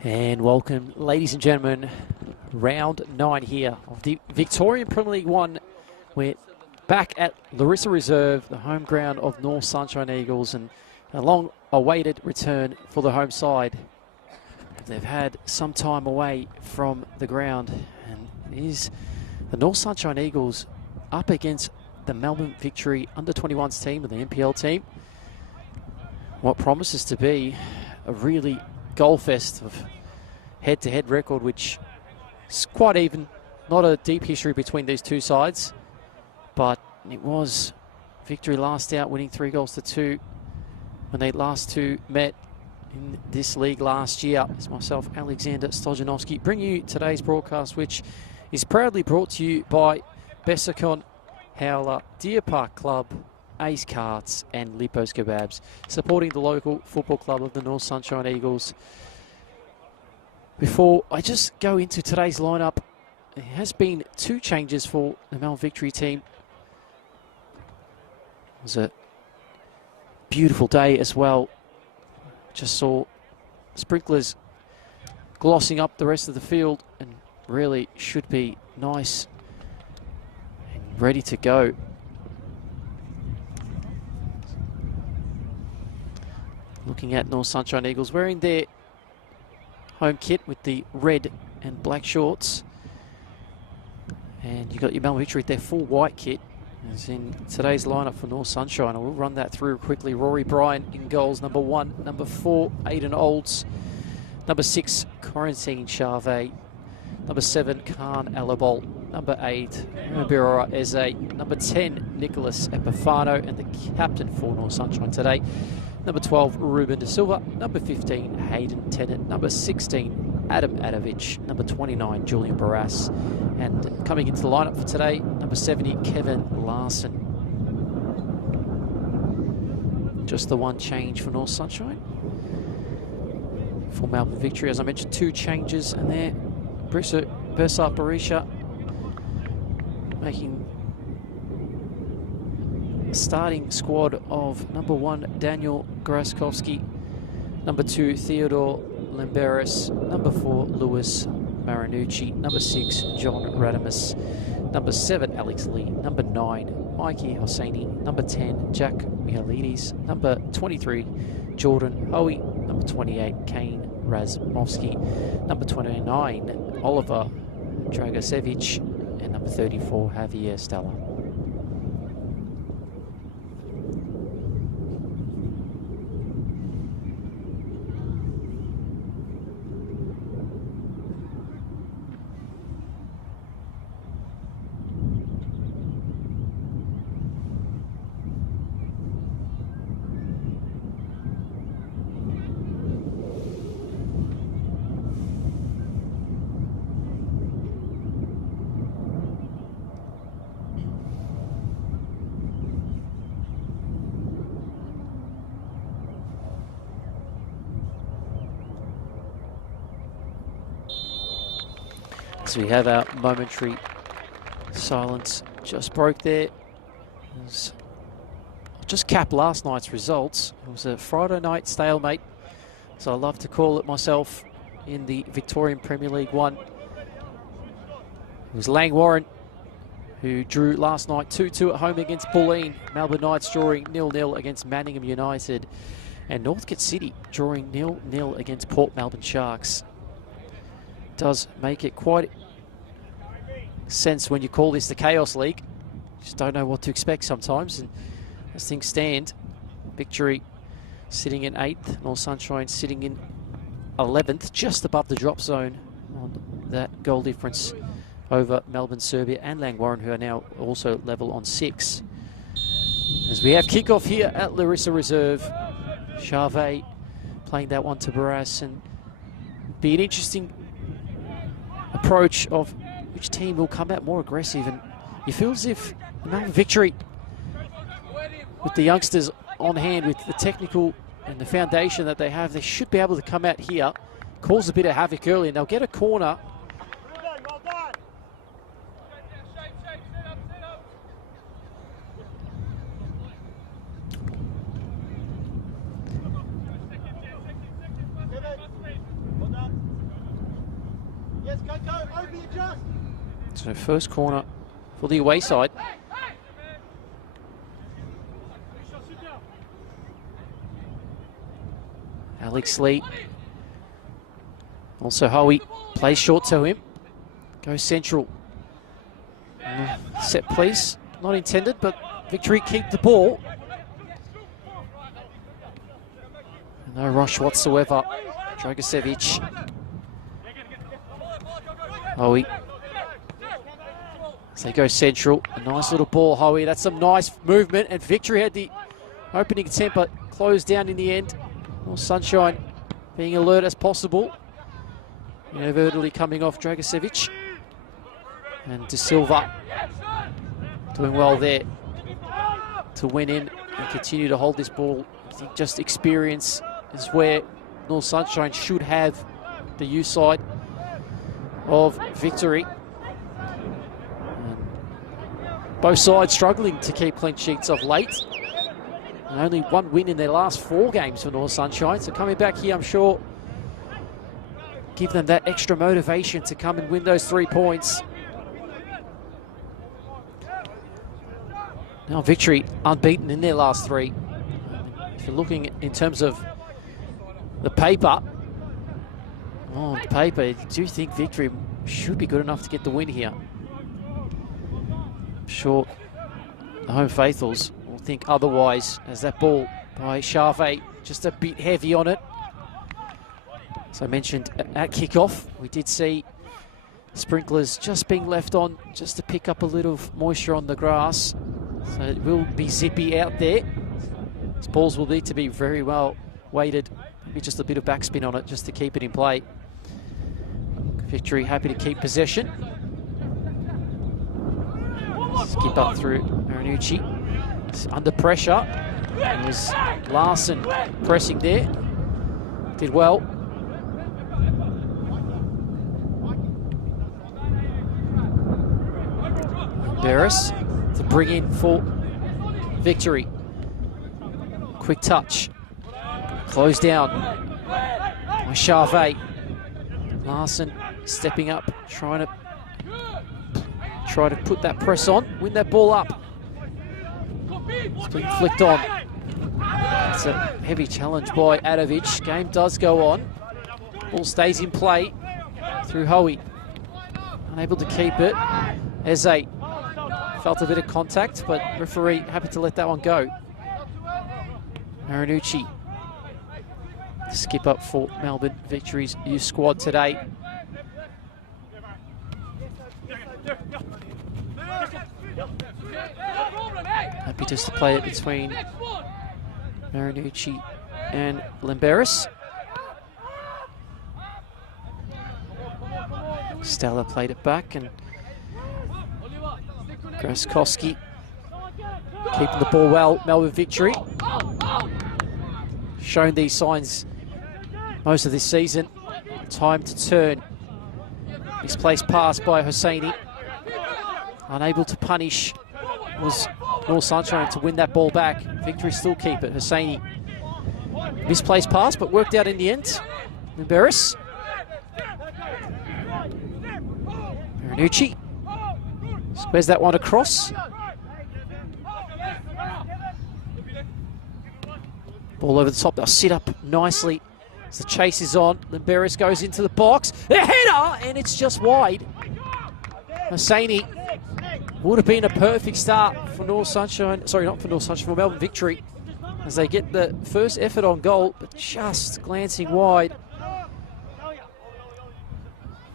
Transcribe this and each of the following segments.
And welcome, ladies and gentlemen, round 9 here of the Victorian Premier League 1. We're back at Larissa Reserve, the home ground of North Sunshine Eagles, and a long-awaited return for the home side. They've had some time away from the ground, and it is the North Sunshine Eagles up against the Melbourne Victory under-21s team and the MPL team. What promises to be a really goal fest of head-to-head record, which is quite even. Not a deep history between these two sides, but it was Victory last out, winning 3-2 when they last two met in this league last year. It's myself, Alexander Stojanovski, bring you today's broadcast, which is proudly brought to you by Bessacon, Howler, Deer Park Club, Ace Carts and Lipos Kebabs, supporting the local football club of the North Sunshine Eagles. Before I just go into today's lineup, there has been 2 changes for the Melbourne Victory team. It was a beautiful day as well. Just saw sprinklers glossing up the rest of the field, and really should be nice and ready to go. Looking at North Sunshine Eagles wearing their home kit with the red and black shorts. And you got your Melbourne Victory with their full white kit. As in today's lineup for North Sunshine. I will run that through quickly. Rory Bryan in goals, number 1. Number 4, Aidan Olds. Number 6, Quarantine Charvet. Number 7, Khan Alabol. Number 8, Birora Eze. Number 10, Nicholas Epifano. And the captain for North Sunshine today, number 12, Ruben De Silva. Number 15, Hayden Tennant. Number 16, Adam Adovich. Number 29, Julian Barras. And coming into the lineup for today, number 70, Kevin Larson. Just the one change for North Sunshine. For Melbourne Victory, as I mentioned, 2 changes, and there, Bersat Barisha making starting squad of number 1, Daniel Graskowski, number 2, Theodore Lemberis, number 4, Lewis Marinucci, number 6, John Radamus, number 7, Alex Lee, number 9, Mikey Hosseini, number 10, Jack Mihalidis, number 23, Jordan Hoey, number 28, Kane Razmovsky, number 29, Oliver Dragosevic, and number 34, Javier Stella. So we have our momentary silence just broke there. Just cap last night's results. It was a Friday night stalemate, so I love to call it myself, in the Victorian Premier League 1. It was Lang Warren who drew last night 2-2 at home against Bulleen. Melbourne Knights drawing 0-0 against Manningham United. And Northcote City drawing 0-0 against Port Melbourne Sharks. Does make it quite sense when you call this the Chaos League. Just don't know what to expect sometimes. And as things stand, Victory sitting in 8th, North Sunshine sitting in 11th, just above the drop zone on that goal difference over Melbourne, Serbia and Langwarrin, who are now also level on 6. As we have kickoff here at Larissa Reserve, Charvet playing that one to Barras, and be an interesting approach of which team will come out more aggressive. And you feel as if Melbourne Victory, with the youngsters on hand, with the technical and the foundation that they have, they should be able to come out here, cause a bit of havoc early, and they'll get a corner. So first corner for the away side. Alex Lee. Also Hoey plays short to him. Goes central. Set piece. Not intended, but Victory keep the ball. No rush whatsoever. Dragicevic. Hoey. As they go central. A nice little ball, Hoey. That's some nice movement. And Victory had the opening attempt, but closed down in the end. More Sunshine being alert as possible. Inadvertently coming off Dragicevic. And De Silva doing well there to win in and continue to hold this ball. I think just experience is where North Sunshine should have the U side of Victory. And both sides struggling to keep clean sheets of late. And only one win in their last 4 games for North Sunshine. So coming back here, I'm sure, give them that extra motivation to come and win those 3 points. Now Victory unbeaten in their last 3. If you're looking in terms of the paper, on paper, I do think Victory should be good enough to get the win here. I'm sure the home faithfuls will think otherwise, as that ball by Charvet just a bit heavy on it. As I mentioned at kickoff, we did see sprinklers just being left on just to pick up a little moisture on the grass. So it will be zippy out there. These balls will need to be very well weighted. Maybe just a bit of backspin on it just to keep it in play. Victory happy to keep possession. Skip up through Marinucci. It's under pressure. It was Larson pressing there. Did well. Barris to bring in for Victory. Quick touch. Close down by Charvet. Larson stepping up, try to put that press on, win that ball up. It's been flicked on. It's a heavy challenge by Adovic. Game does go on. Ball stays in play through Hoey. Unable to keep it. Eze felt a bit of contact, but referee happy to let that one go. Marinucci. Skip up for Melbourne Victory's youth squad today. Happy just to play it between Marinucci and Lemberis. Stella played it back, and Graskowski keeping the ball well. Melbourne Victory shown these signs most of this season. Time to turn. Misplaced pass by Hosseini. Unable to punish was North Sunshine to win that ball back. Victory still keep it. Hosseini. Misplaced pass, but worked out in the end. Lemberis. Marinucci. Squares that one across. Ball over the top. They'll sit up nicely as the chase is on. Lemberis goes into the box. A header, and it's just wide. Hosseini would have been a perfect start for North Sunshine. Sorry, not for North Sunshine, for Melbourne Victory, as they get the first effort on goal, but just glancing wide.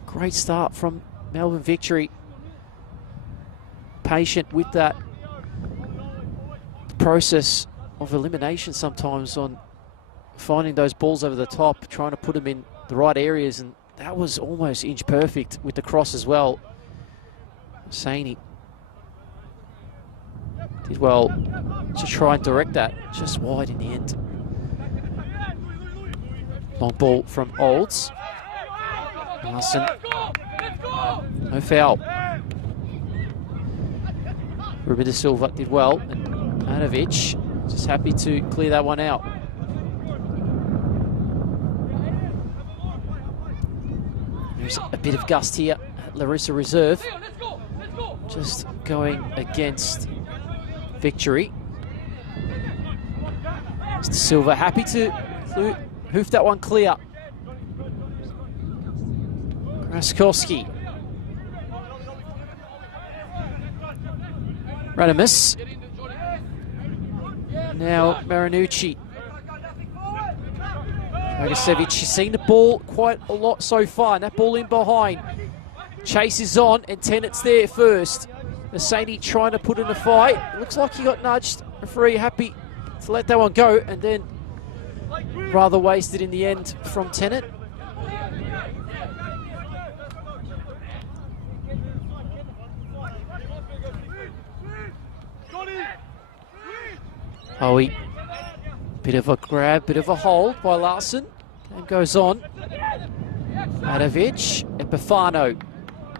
Great start from Melbourne Victory. Patient with that process of elimination sometimes on finding those balls over the top, trying to put them in the right areas, and that was almost inch perfect with the cross as well. Hosseini did well to try and direct that, just wide in the end. Long ball from Olds. Larson, no foul. Ruben De Silva did well, and Adovic just happy to clear that one out. There's a bit of gust here Larissa Reserve. Just going against Victory. Mr. Silva happy to hoof that one clear. Graskowski. Radamus. Now Marinucci. Dragicevic, she's seen the ball quite a lot so far, and that ball in behind. Chase is on, and Tennant's there first. Nasani trying to put in a fight. Looks like he got nudged. Referee happy to let that one go, and then rather wasted in the end from Tennant. Hoey, bit of a grab, bit of a hold by Larson. Game goes on. Madovic, Epifano,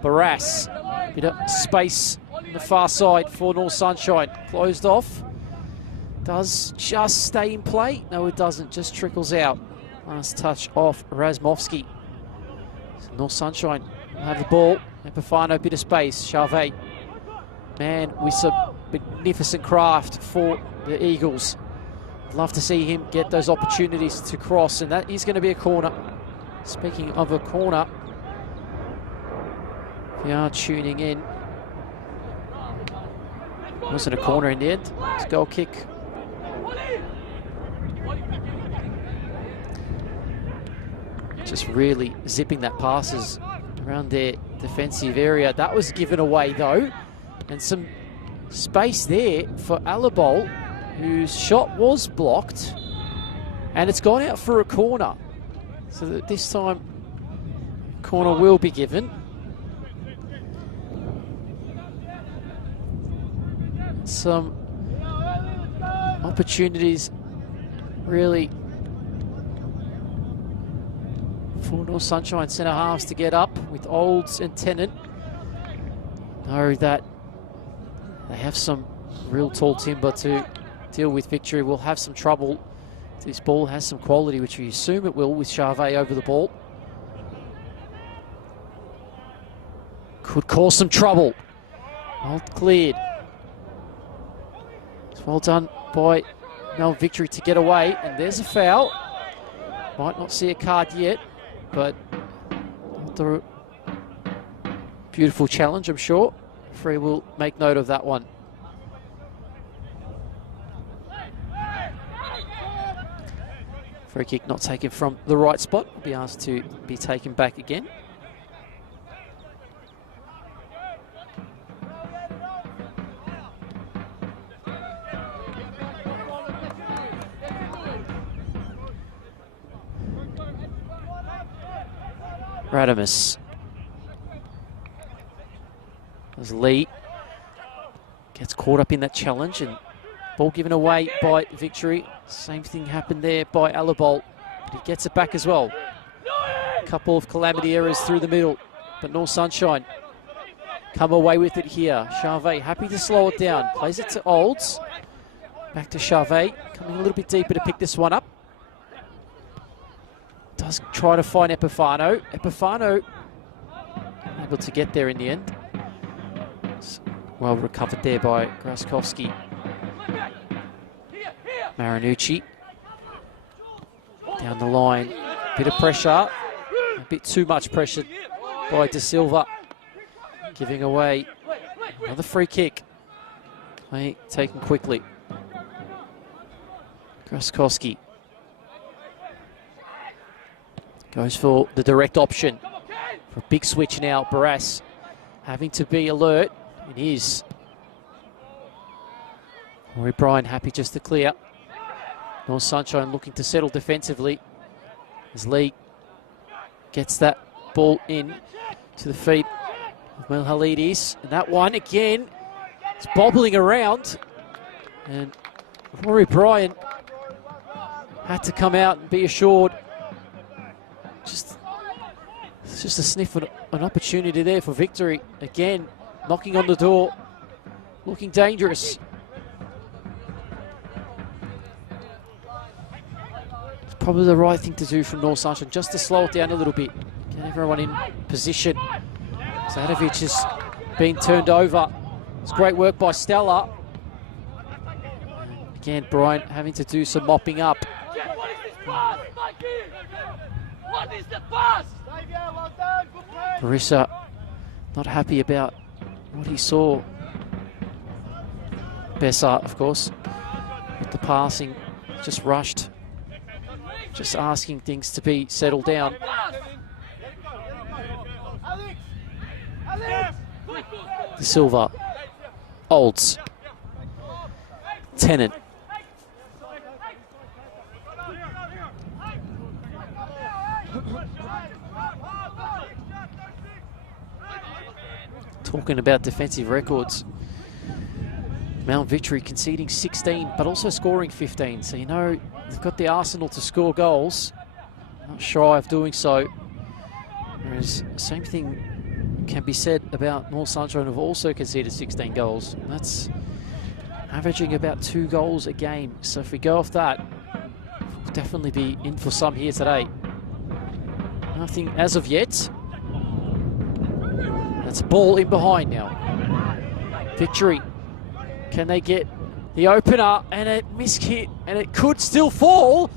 Barras. Bit of space on the far side for North Sunshine. Closed off. Does just stay in play? No, it doesn't. Just trickles out. Last touch off Razmovsky. So North Sunshine will have the ball. Epifano, bit of space. Charvet. Man with some magnificent craft for the Eagles. Love to see him get those opportunities to cross, and that is going to be a corner. Speaking of a corner, if you are tuning in, it wasn't a corner in the end. It's a goal kick. Just really zipping that passes around their defensive area. That was given away though, and some space there for Alabol, whose shot was blocked, and it's gone out for a corner. So that this time, corner will be given. Some opportunities really for North Sunshine centre halves to get up with Olds and Tennant. Know that they have some real tall timber to deal with. Victory will have some trouble. This ball has some quality, which we assume it will, with Charvet over the ball. Could cause some trouble. Well cleared. It's well done by Mel Victory to get away, and there's a foul. Might not see a card yet, but the beautiful challenge, I'm sure. Free will make note of that one. Free kick not taken from the right spot. Will be asked to be taken back again. Radamus. As Lee gets caught up in that challenge, and ball given away by Victory. Same thing happened there by Alabol, but he gets it back as well. A couple of calamity errors through the middle, but North Sunshine come away with it here. Charvet happy to slow it down. Plays it to Olds. Back to Charvet, coming a little bit deeper to pick this one up. Does try to find Epifano. Epifano able to get there in the end. It's well recovered there by Graskowski. Marinucci. Down the line. Bit of pressure. A bit too much pressure by De Silva. Giving away another free kick. Play taken quickly. Graskowski. Goes for the direct option. For a big switch now. Barras having to be alert. It is. Rory Bryan happy just to clear. North Sunshine looking to settle defensively as Lee gets that ball in to the feet of Melhalidis. And that one again, it's bobbling around. And Rory Bryan had to come out and be assured. It's just a sniff of an opportunity there for Victory. Again, knocking on the door, looking dangerous. It's probably the right thing to do from North Sunshine, just to slow it down a little bit. Get everyone in position. Zadovic has been turned over. It's great work by Stella. Again, Bryant having to do some mopping up. Barissa not happy about what he saw. Bessa, of course, with the passing, just rushed. Just asking things to be settled down. De Silva, Olds, Tennant. Talking about defensive records, Mount Victory conceding 16, but also scoring 15. So, you know, they've got the arsenal to score goals. Not shy of doing so. Whereas, same thing can be said about North Sunshine, who've also conceded 16 goals. And that's averaging about 2 goals a game. So if we go off that, we'll definitely be in for some here today. Nothing as of yet. That's a ball in behind now. Victory. Can they get the opener? And it missed hit, and it could still fall,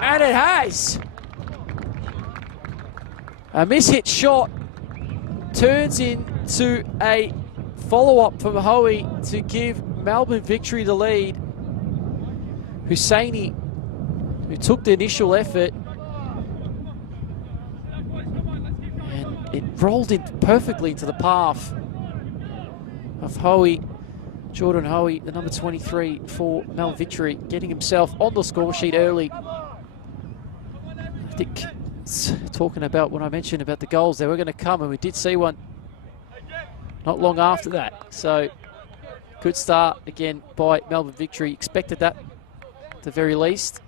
and it has. A mishit shot turns into a follow-up from Hoey to give Melbourne Victory the lead. Husseini, who took the initial effort, and it rolled in perfectly into the path of Hoey. Jordan Hoey, the number 23 for Melbourne Victory, getting himself on the score sheet early. I think, talking about when I mentioned about the goals, they were going to come, and we did see one not long after that. So, good start again by Melbourne Victory. Expected that at the very least.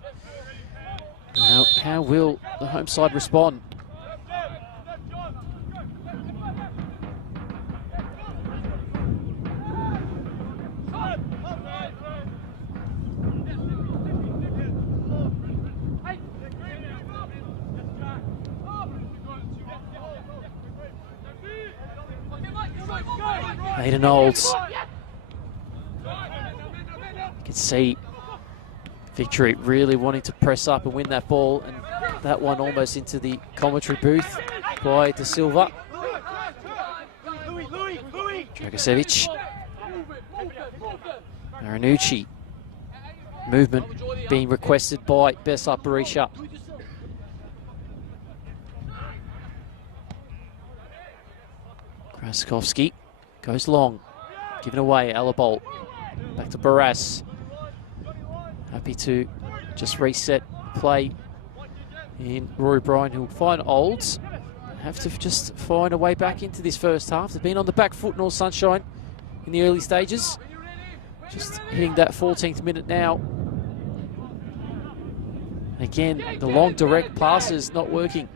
Now, how will the home side respond? Hayden Olds. You can see Victory really wanting to press up and win that ball, and that one almost into the commentary booth by De Silva. Dragosevic. Marinucci. Movement being requested by Bessa Barisha. Kraskovski goes long, given away. Alabol back to Barras. Happy to just reset play in Rory Bryan, who'll find Olds. Have to just find a way back into this first half. They've been on the back foot, North Sunshine, in the early stages. Just hitting that 14th minute now. Again, the long direct passes not working.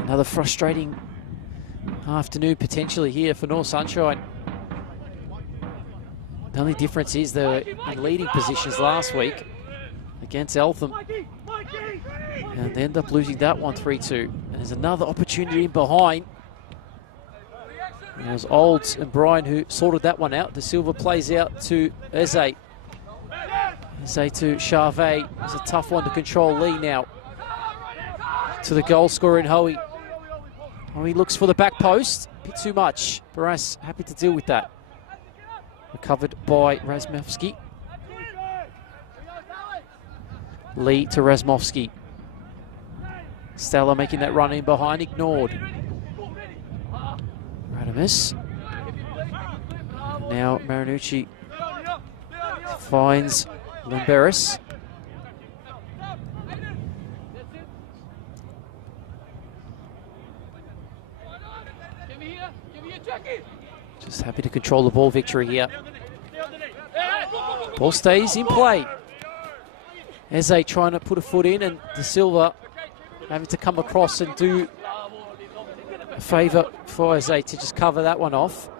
Another frustrating afternoon potentially here for North Sunshine. The only difference is they were in leading positions last week against Eltham, and they end up losing that one 3-2. And there's another opportunity in behind. And it was Olds and Bryan who sorted that one out. De Silva plays out to Eze. Eze to Charvet. It's a tough one to control. Lee now to the goal scorer in Hoey. Hoey looks for the back post. A bit too much. Barras happy to deal with that. Recovered by Razmovsky. Lee to Razmovsky. Stella making that run in behind, ignored. Radamus. Now Marinucci finds Limberis. Just happy to control the ball. Victory here. Ball stays in play. Eze trying to put a foot in, and De Silva having to come across and do a favour for Eze to just cover that one off.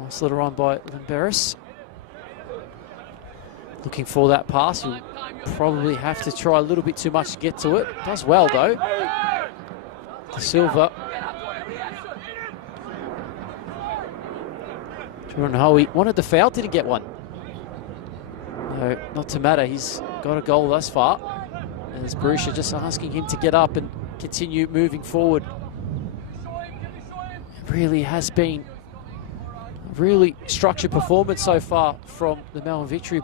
Nice little run by Limberis. Looking for that pass. He'll probably have to try a little bit too much to get to it. Does well, though. De Silva. Jordan Hoey wanted the foul, didn't get one. No, not to matter. He's got a goal thus far. As Borussia just asking him to get up and continue moving forward. It really has been a really structured performance so far from the Melbourne Victory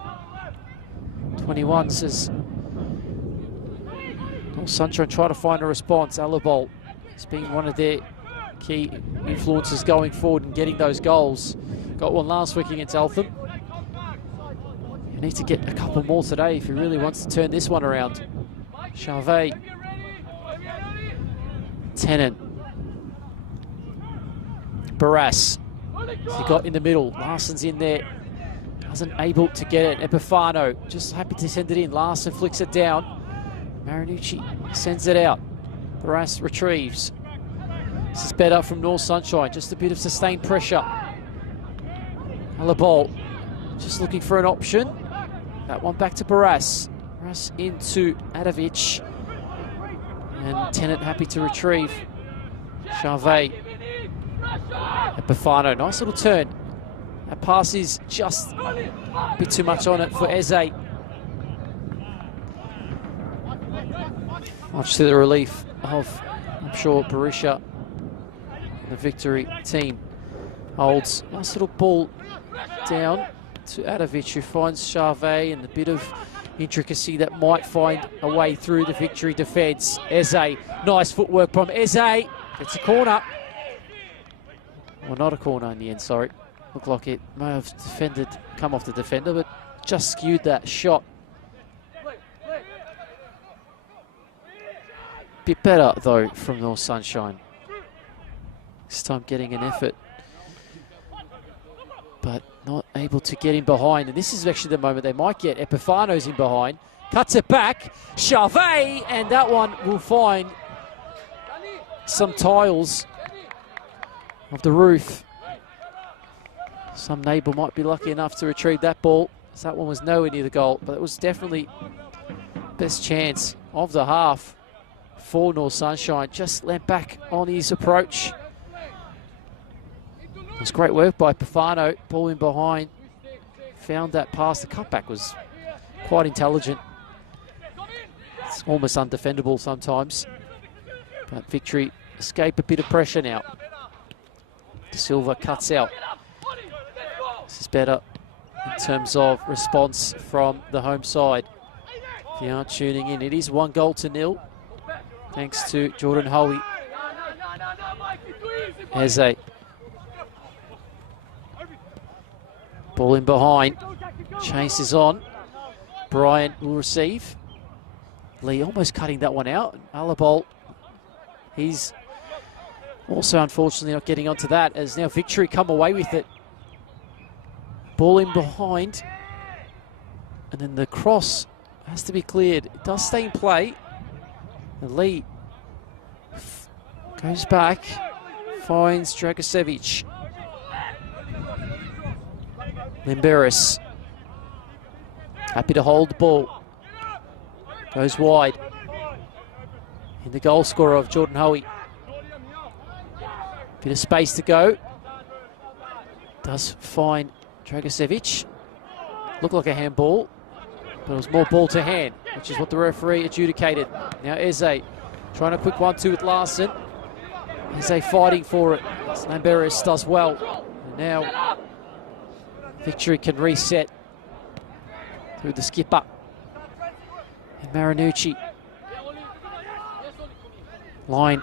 21s as North Sunshine try to find a response. Alabol has been one of their key influences going forward and getting those goals. Got one last week against Eltham. You need to get a couple more today if he really wants to turn this one around. Charvet. Tennant. Barras. He got in the middle. Larson's in there. Wasn't able to get it. Epifano just happy to send it in. Larson flicks it down. Marinucci sends it out. Barras retrieves. This is better from North Sunshine. Just a bit of sustained pressure. Alabol just looking for an option. That one back to Barras. Barras into Adovic. And Tennant happy to retrieve. Charvet. Epifano, nice little turn. That pass is just a bit too much on it for Eze. Much to the relief of, I'm sure, Borussia. The Victory team holds nice little ball down to Adovic, who finds Charvet, and a bit of intricacy that might find a way through the Victory defence. Eze, nice footwork from Eze. It's a corner. Well, not a corner in the end, sorry. Looked like it may have come off the defender, but just skewed that shot. Bit better, though, from North Sunshine. This time getting an effort, but not able to get in behind. And this is actually the moment they might get. Epifano's in behind. Cuts it back. Charvet, and that one will find some tiles of the roof. Some neighbour might be lucky enough to retrieve that ball, as that one was nowhere near the goal, but it was definitely best chance of the half for North Sunshine. Just leant back on his approach. It was great work by Pifano, ball in behind, found that pass. The cutback was quite intelligent. It's almost undefendable sometimes, but Victory escape a bit of pressure now. De Silva cuts out. This is better in terms of response from the home side. If you aren't tuning in, it is 1-0 thanks to Jordan Hoey. Eze. Ball in behind. Chases on. Bryant will receive. Lee almost cutting that one out. Alabol, he's also unfortunately not getting onto that, as now Victory come away with it. Ball in behind. And then the cross has to be cleared. It does stay in play. And Lee goes back, finds Dragicevic. Limberis happy to hold the ball. Goes wide. In the goal scorer of Jordan Hoey. Bit of space to go. Does find Dragicevic. Looked like a handball, but it was more ball to hand, which is what the referee adjudicated. Now Eze trying a quick 1-2 with Larson. Eze fighting for it. Limberis does well. And now Victory can reset through the skipper. And Marinucci. Line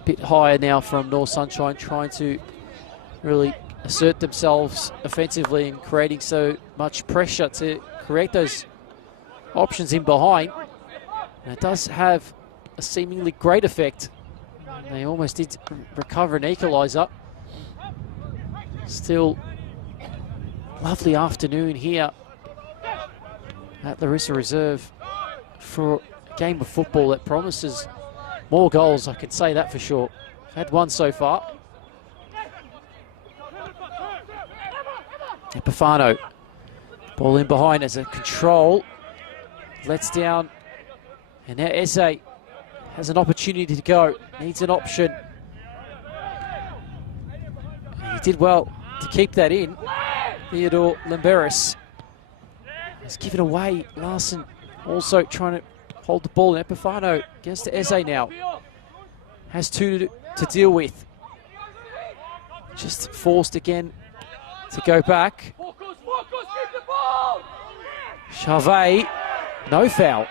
a bit higher now from North Sunshine, trying to really assert themselves offensively and creating so much pressure to create those options in behind. And it does have a seemingly great effect. They almost did recover an equaliser. Still, lovely afternoon here at Larissa Reserve for a game of football that promises more goals, I can say that for sure. Had one so far. Epifano Ball in behind as a control. Lets down. And now Eze has an opportunity to go. Needs an option. And he did well to keep that in. Theodore Lemberis has given away. Larson also trying to hold the ball. And Epifano gets to Eze now. Has two to deal with. Just forced again to go back. Charvet, no foul.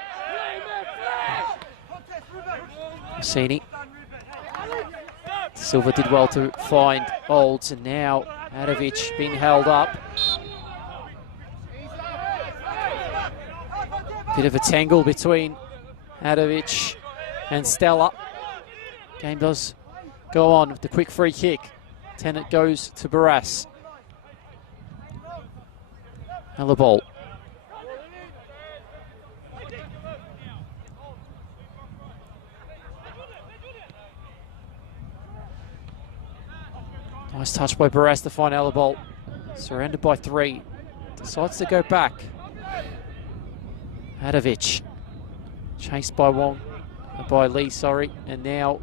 Rossini. Silva did well to find Olds, and now Adovic being held up. Bit of a tangle between Adovic and Stella. Game does go on with the quick free kick. Tennant goes to Barras. Alabol. Nice touch by Barras to find Alabol. Surrounded by 3. Decides to go back. Adovic. Chased by Lee, sorry. And now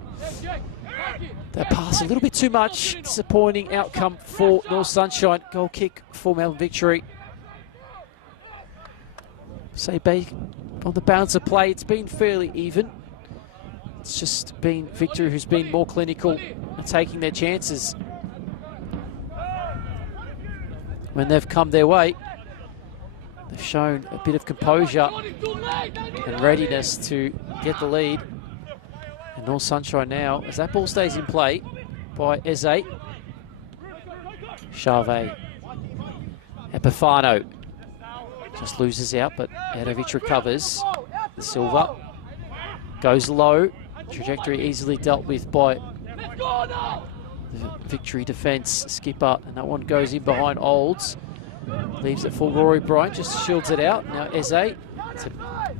that pass a little bit too much. Disappointing outcome for North Sunshine. Goal kick for Melbourne Victory. Say on the balance of play, it's been fairly even. It's just been Victory who's been more clinical and taking their chances when they've come their way. They've shown a bit of composure and readiness to get the lead. And North Sunshine now, as that ball stays in play by Eze. Charvet. Epifano just loses out, but Adovic recovers. Silva goes low. Trajectory easily dealt with by the Victory defence skipper, and that one goes in behind Olds. Leaves it for Rory Bryant, just shields it out. Now Eze, it's a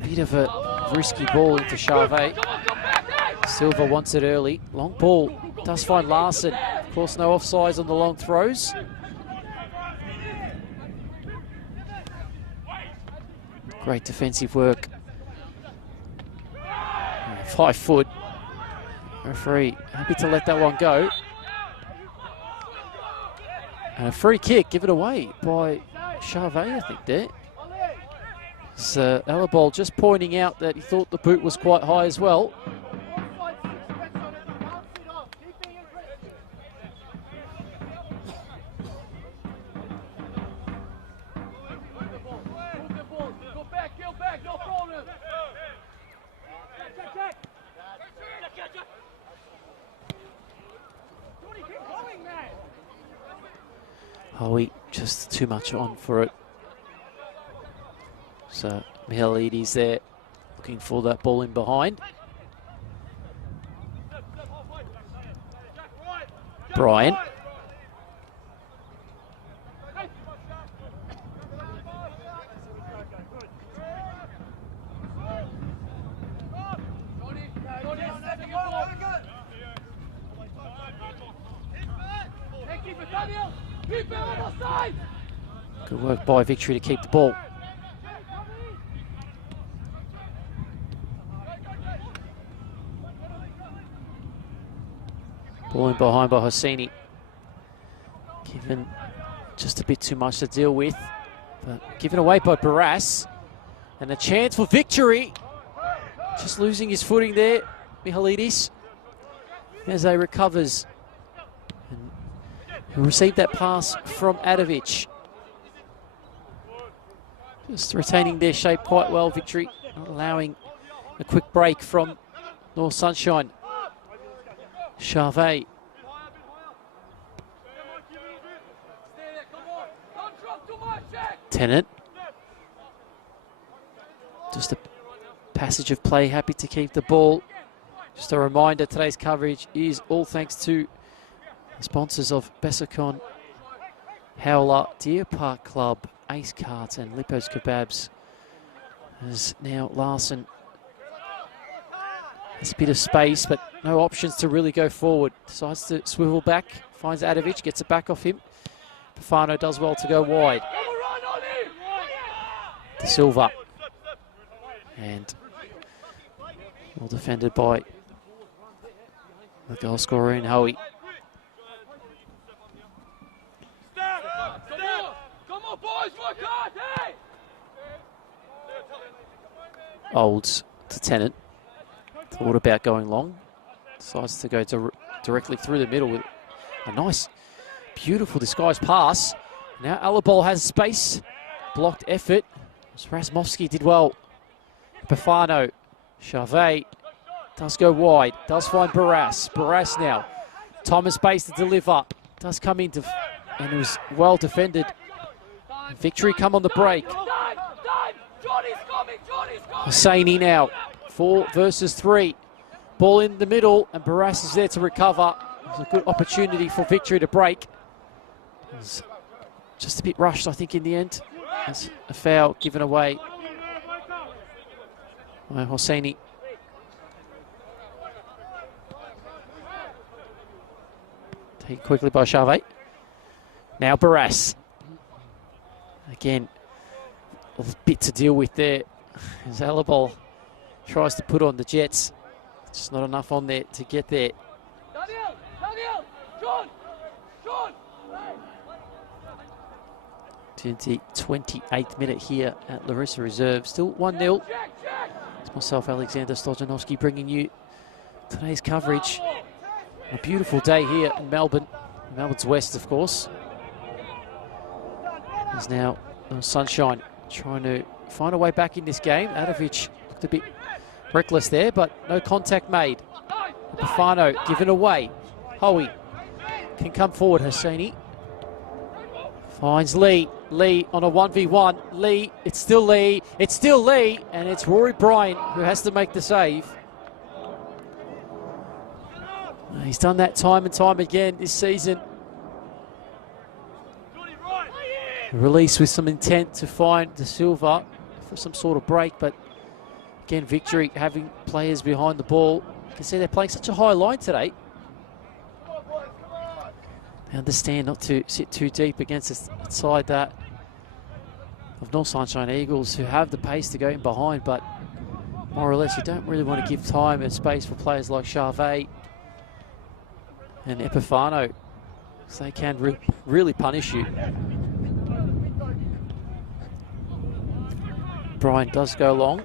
bit of a risky ball into Charvet. Silva wants it early. Long ball, does find Larson. Of course, no offsides on the long throws. Great defensive work. 5 foot. Referee happy to let that one go. And a free kick given away by Charvet, I think there. So Alabol just pointing out that he thought the boot was quite high as well. Howie just too much on for it. So Mihailides there looking for that ball in behind. Bryant. Good work by Victory to keep the ball. Ball in behind by Hosseini. Given just a bit too much to deal with, but given away by Barras. And a chance for Victory. Just losing his footing there, Mihailides. As he recovers. And he'll receive that pass from Adovic. Just retaining their shape quite well, Victory. Not allowing a quick break from North Sunshine. Charvet. Tennant. Just a passage of play, happy to keep the ball. Just a reminder, today's coverage is all thanks to the sponsors of Besicon, Howler, Deer Park Club, Ace Carts and Lippo's Kebabs. As now Larson has a bit of space, but no options to really go forward. Decides to swivel back, finds Adovic, gets it back off him. Bufano does well to go wide. De Silva. And well defended by the goal scorer in Hoey. Olds to Tennant. Thought about going long. Decides to go directly through the middle with a nice, beautiful disguised pass. Now Alabol has space. Blocked effort. Rasmovsky did well. Bafano. Charvet does go wide. Does find Barras. Barras now. Time and space to deliver. Does come into, and it was well defended. Victory come on the break. Hosseini now. 4 versus 3. Ball in the middle, and Barras is there to recover. It was a good opportunity for Victory to break. It was just a bit rushed, I think, in the end. That's a foul given away by Hosseini. Taken quickly by Charvet. Now Barras. Again, a bit to deal with there. As Alabol tries to put on the Jets. Just not enough on there to get there. To the 28th minute here at Larissa Reserve. Still 1-0. It's myself, Alexander Stojanovski, bringing you today's coverage. A beautiful day here in Melbourne. Melbourne's west, of course. There's now Sunshine trying to find a way back in this game. Adovic looked a bit reckless there, but no contact made. Bafano given away. Hoey can come forward. Hosseini finds Lee. Lee on a 1v1. Lee, it's still Lee. It's still Lee, and it's Rory Bryant who has to make the save. He's done that time and time again this season. Release with some intent to find De Silva for some sort of break, but again, Victory having players behind the ball. You can see they're playing such a high line today. They understand not to sit too deep against a side that of North Sunshine Eagles who have the pace to go in behind, but more or less you don't really want to give time and space for players like Charvet and Epifano, so they can really punish you. Brian does go long.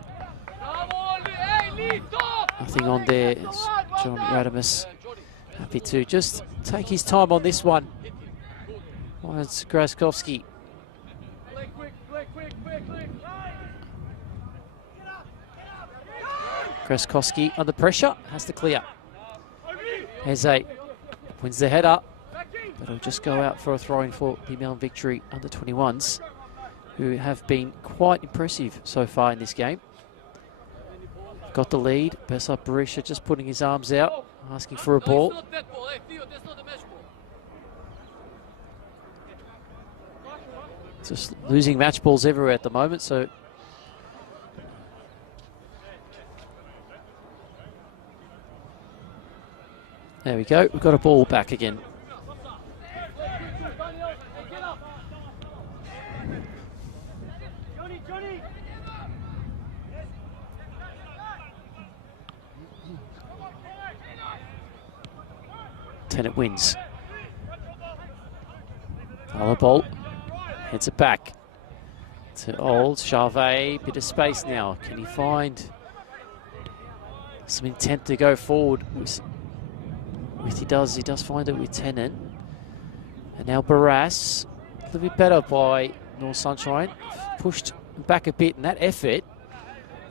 Nothing on there. John Radamus happy to just take his time on this one. It's Graskowski. Graskowski under pressure, has to clear. Eze wins the header, but he'll just go out for a throw-in for the Melbourne Victory under 21s, who have been quite impressive so far in this game. Got the lead. Besart Berisha just putting his arms out, asking for a ball. Just losing match balls everywhere at the moment, so there we go. We've got a ball back again. Tennant wins. Alabol heads it back to Old. Charvet, bit of space now. Can he find some intent to go forward? He does find it with Tennant. And now Barras, a little bit better by North Sunshine. Pushed back a bit, and that effort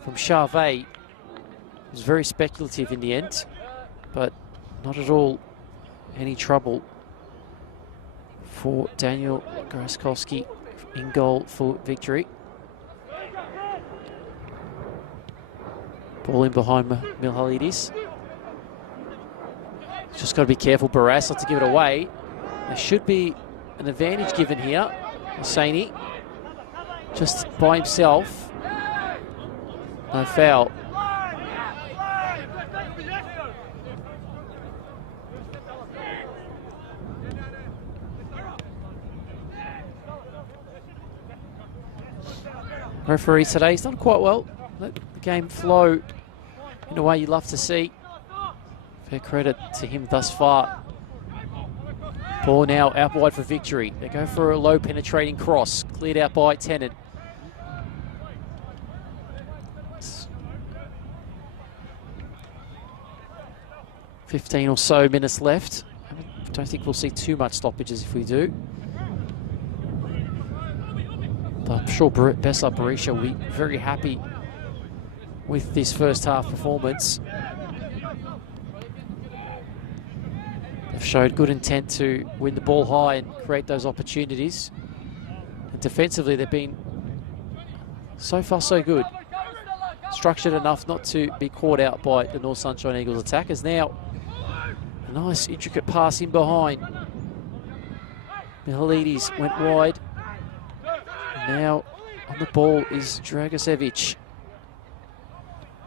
from Charvet was very speculative in the end, but not at all any trouble for Daniel Graskowski in goal for Victory. Ball in behind Milhalidis. Just got to be careful, Barras, not to give it away. There should be an advantage given here. Hosseini just by himself. No foul. referee today. He's done quite well. Let the game flow in a way you love to see. Fair credit to him thus far. Ball now out wide for Victory. They go for a low penetrating cross. Cleared out by Tennant. 15 or so minutes left. I don't think we'll see too much stoppages if we do. But I'm sure Bessa Barisha will be very happy with this first half performance. They've showed good intent to win the ball high and create those opportunities. And defensively, they've been so far so good. Structured enough not to be caught out by the North Sunshine Eagles attackers. Now, a nice intricate pass in behind. Mihalides went wide. Now on the ball is Dragicevic.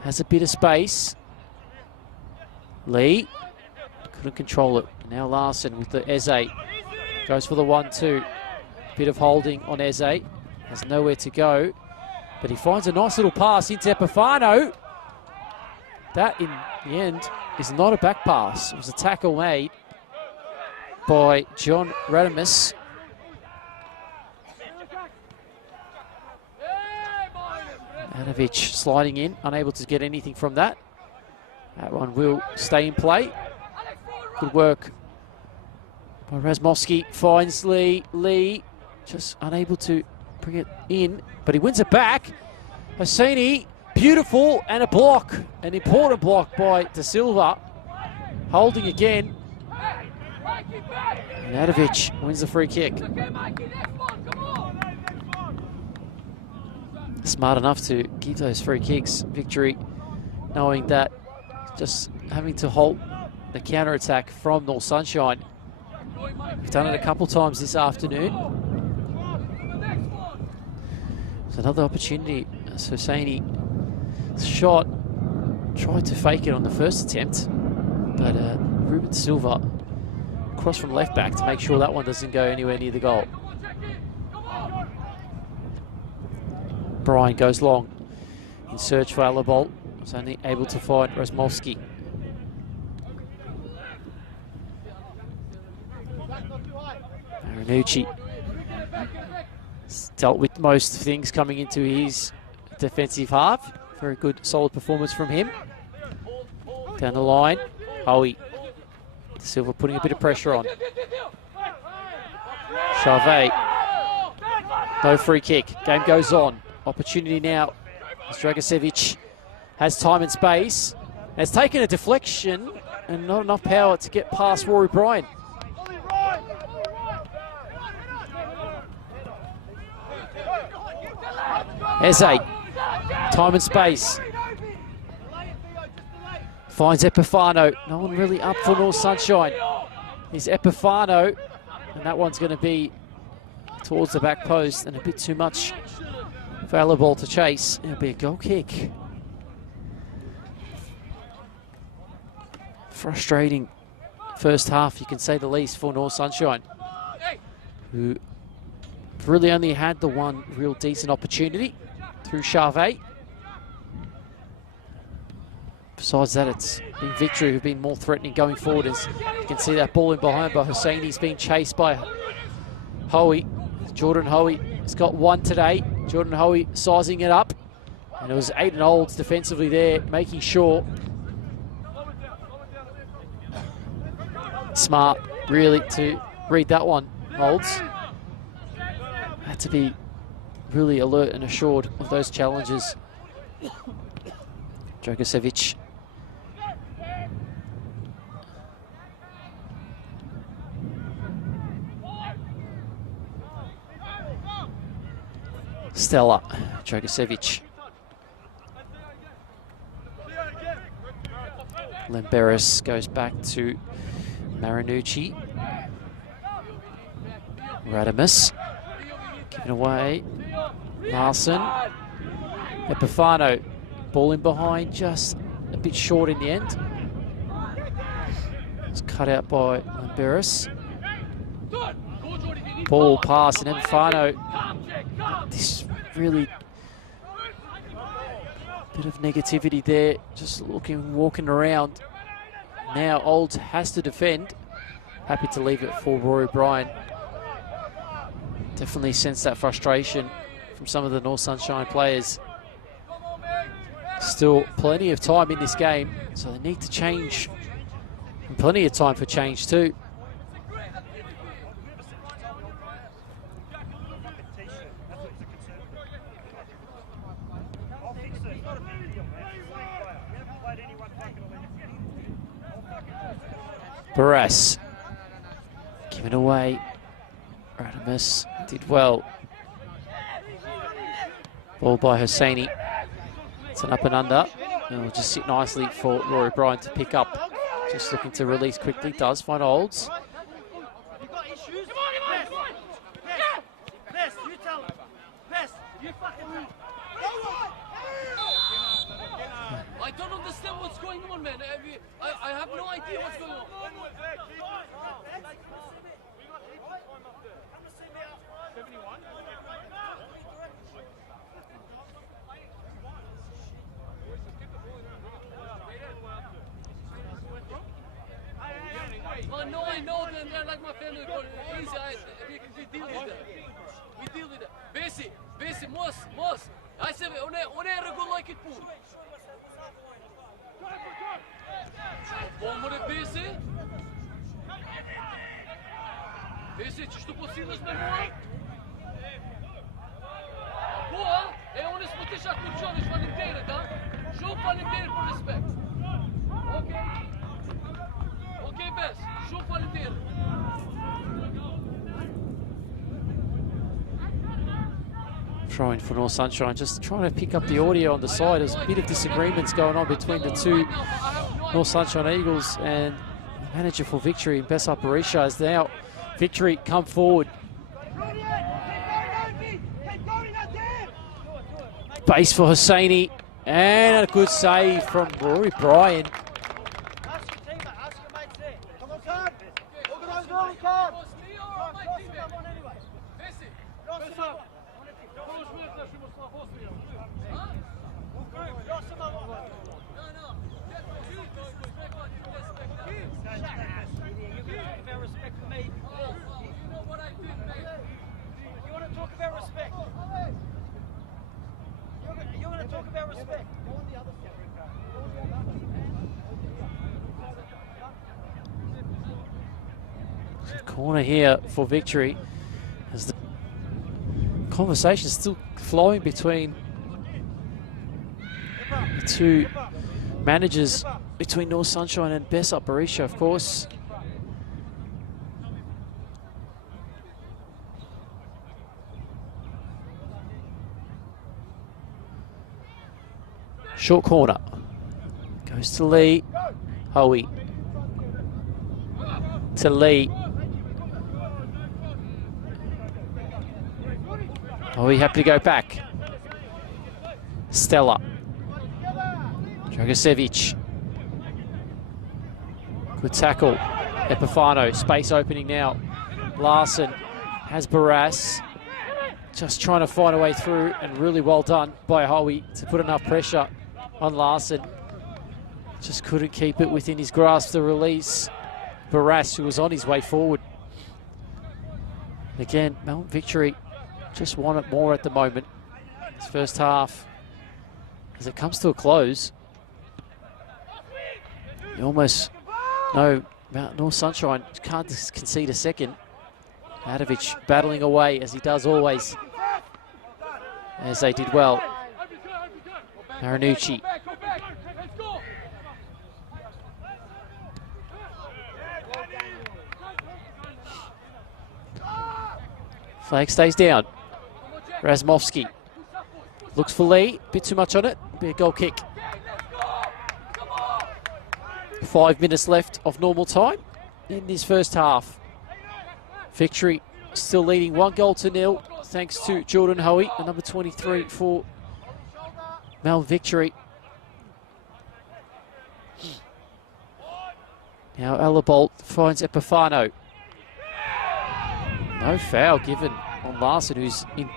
Has a bit of space. Lee couldn't control it. Now Larson with the Eze. Goes for the 1-2. Bit of holding on Eze. Has nowhere to go. But he finds a nice little pass into Epifano. That, in the end, is not a back pass. It was a tackle made by John Radamus. Ivanovic sliding in, unable to get anything from that. That one will stay in play. Good work by Razmovsky. Finds Lee. Lee just unable to bring it in, but he wins it back. Hosseini, beautiful, and a block. An important block by De Silva. Holding again. And Ivanovic wins the free kick. Smart enough to give those free kicks. Victory, knowing that just having to halt the counter-attack from North Sunshine. We've done it a couple times this afternoon. There's another opportunity. Hosseini shot, tried to fake it on the first attempt, but Ruben Silva crossed from left back to make sure that one doesn't go anywhere near the goal. Brian goes long in search for Alabol. Was only able to find Razmovsky. Marinucci dealt with most things coming into his defensive half. Very good, solid performance from him. Down the line, Howie. Silva putting a bit of pressure on. Charvet. No free kick. Game goes on. Opportunity now. Dragicevic has time and space. Has taken a deflection and not enough power to get past Rory Bryan. Eze. Time and space. Finds Epifano. No one really up for North Sunshine. Is Epifano. And that one's going to be towards the back post and a bit too much for Alabol to chase. It'll be a goal kick. Frustrating first half, you can say the least, for North Sunshine, who really only had the one real decent opportunity through Charvet. Besides that, it's been Victory who've been more threatening going forward. As you can see that ball in behind by Hosseini's being chased by Howie. Jordan Howie has got one today. Jordan Howie sizing it up. And it was 8 Olds defensively there, making sure. Smart, really, to read that one, Olds. Had to be really alert and assured of those challenges. Dragicevic. Stella, Dragicevic. Lemberis goes back to Marinucci. Radamus. Given away. Larson. Epifano. Ball in behind, just a bit short in the end. It's cut out by Lemberis. Ball pass, and Epifano. This really Bit of negativity there, just walking around. Now Olds has to defend. Happy to leave it for Rory Bryan. Definitely sense that frustration from some of the North Sunshine players. Still plenty of time in this game, so they need to change. And plenty of time for change too. Barras giving away. Radamus did well. Ball by Hosseini. It's an up and under. And will just sit nicely for Rory Bryan to pick up. Just looking to release quickly. Does find Olds. I don't understand what's going on, man. I have no idea what's going on. I know that they're like my family, but easy, we deal with that. We deal with that. Basi, moço. Aí você vê, onde é regular aqui tudo? Vamos de Basi, tu estou siliš me moja? Boa, é onde se potiš ako čovjek valim tere, da? Šup valim tere por respekt. Okay, Bess, šup valim tere. Throwing for North Sunshine, just trying to pick up the audio on the side. There's a bit of disagreements going on between the two North Sunshine Eagles and the manager for Victory, Bessa Parisha, as now Victory come forward. Base for Hosseini, and a good save from Rory Bryan. Corner here for Victory, as the conversation is still flowing between the two managers, between North Sunshine and Bessa Parisha, of course. Short corner goes to Lee. Hoey to Lee. Hoey happy to go back. Stella. Dragosevic. Good tackle. Epifano. Space opening now. Larson has Barras. Just trying to find a way through, and really well done by Hoey to put enough pressure on Larson. Just couldn't keep it within his grasp, the release. Barras, who was on his way forward. Again, Melbourne Victory just want it more at the moment. This first half, as it comes to a close, you almost know North Sunshine can't concede a second. Adovic battling away, as he does always, as they did well. Marinucci. Flag stays down. Razmovsky looks for Lee, bit too much on it, be a goal kick. 5 minutes left of normal time in this first half. Victory still leading 1-0 thanks to Jordan Hoey, the number 23 for Melbourne Victory. Now Alabolt finds Epifano. No foul given on Larson, who's in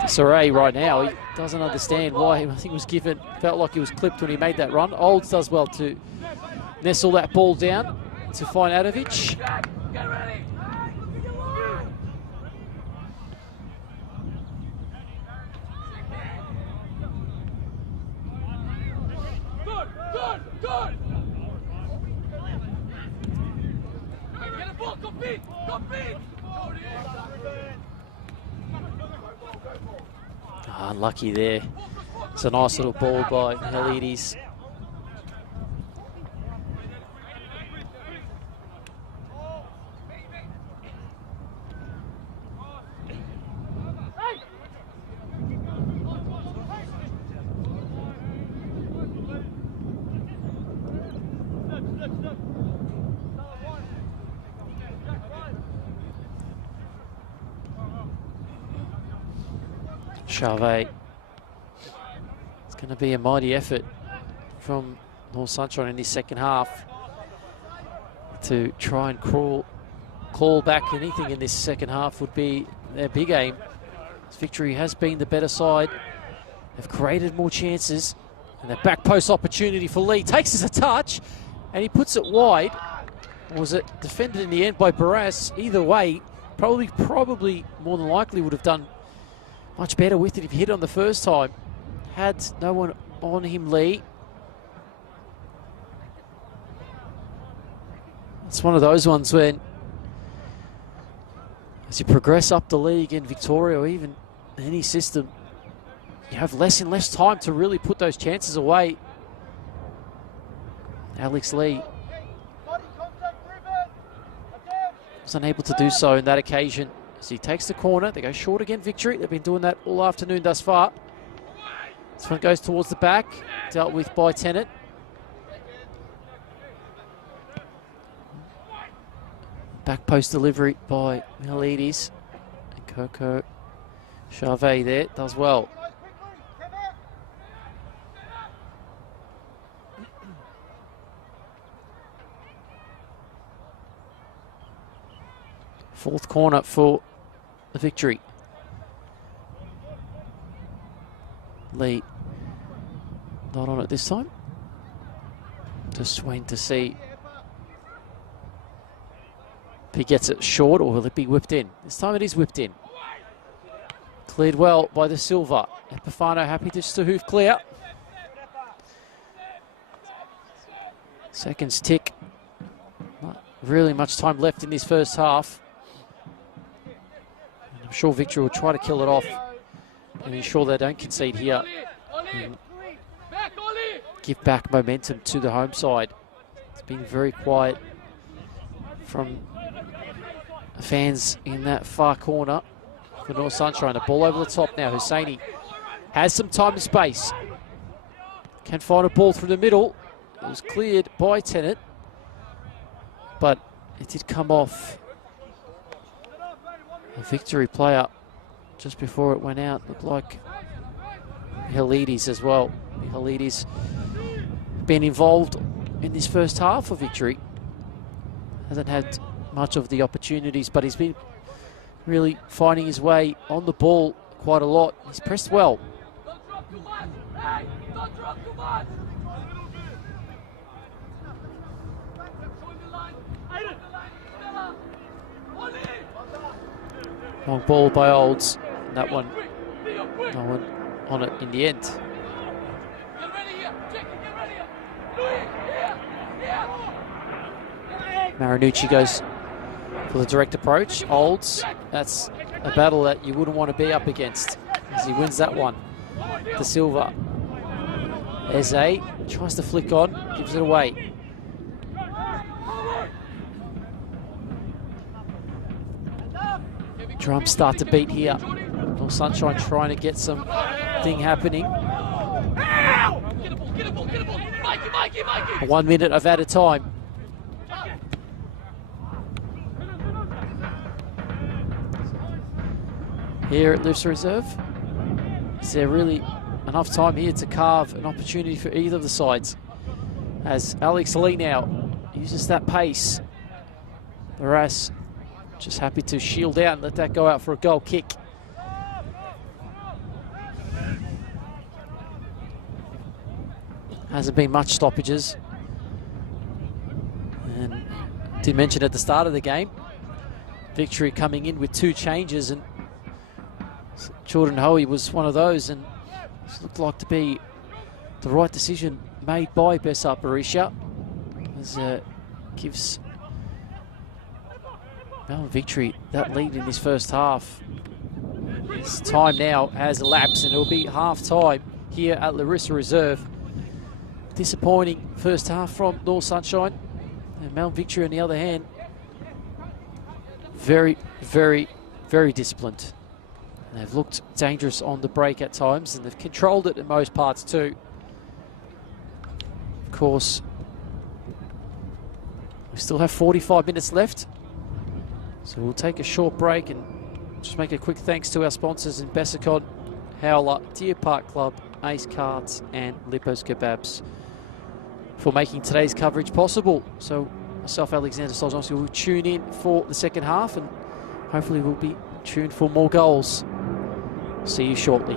disarray right now. He doesn't understand why I think he was given, felt like he was clipped when he made that run. Olds does well to nestle that ball down to find Adovic. Get ready. Good. Get a ball, compete. Unlucky there. It's a nice little ball by Helides. Charvet. It's going to be a mighty effort from North Sunshine in this second half to try and claw back anything in this second half would be their big aim. This Victory has been the better side. They've created more chances. And their back post opportunity for Lee. Takes us a touch and he puts it wide. Or was it defended in the end by Barras? Either way, probably more than likely would have done much better with it if he hit on the first time. Had no one on him, Lee. It's one of those ones when, as you progress up the league in Victoria or even any system, you have less and less time to really put those chances away. Alex Lee was unable to do so in that occasion. As he takes the corner, they go short again, Victory. They've been doing that all afternoon thus far. This one goes towards the back, dealt with by Tennant. Back post delivery by Helides. And Coco Charvet there does well. Fourth corner for the Victory. Lee not on it this time. Just waiting to see if he gets it short or will it be whipped in. This time it is whipped in. Cleared well by the Silver. Epifano happy just to hoof clear. Seconds tick. Not really much time left in this first half. And I'm sure Victory will try to kill it off and ensure they don't concede here. And give back momentum to the home side. It's been very quiet from fans in that far corner for North Sunshine. The ball over the top now. Husseini has some time and space. Can find a ball through the middle. It was cleared by Tennant, but it did come off a Victory player just before it went out. Looked like Helides as well. Helides been involved in this first half of Victory. Hasn't had much of the opportunities, but he's been really finding his way on the ball quite a lot. He's pressed well. Long ball by Olds. And that one, no one on it in the end. Marinucci goes for the direct approach. Olds, that's a battle that you wouldn't want to be up against as he wins that one. De Silva. Eze tries to flick on, gives it away. Drums start to beat here. North Sunshine trying to get something happening. 1 minute of added time. Here at Larissa Reserve, is there really enough time here to carve an opportunity for either of the sides? As Alex Lee now uses that pace. Barras just happy to shield out and let that go out for a goal kick. Hasn't been much stoppages. And did mention at the start of the game, Victory coming in with 2 changes, and Jordan Hoey was one of those, and it looked like to be the right decision made by Bessa Barisha, as gives Melbourne Victory that lead in this first half. His time now has elapsed, and it'll be half time here at Larissa Reserve. Disappointing first half from North Sunshine, and Melbourne Victory on the other hand, very, very, very disciplined. And they've looked dangerous on the break at times, and they've controlled it in most parts too. Of course, we still have 45 minutes left, so we'll take a short break and just make a quick thanks to our sponsors in Bessacon, Howler, Deer Park Club, Ace Cards and Lippo's Kebabs for making today's coverage possible. So myself, Alexander Solzhenitsyn, will tune in for the second half, and hopefully we'll be tuned for more goals. See you shortly.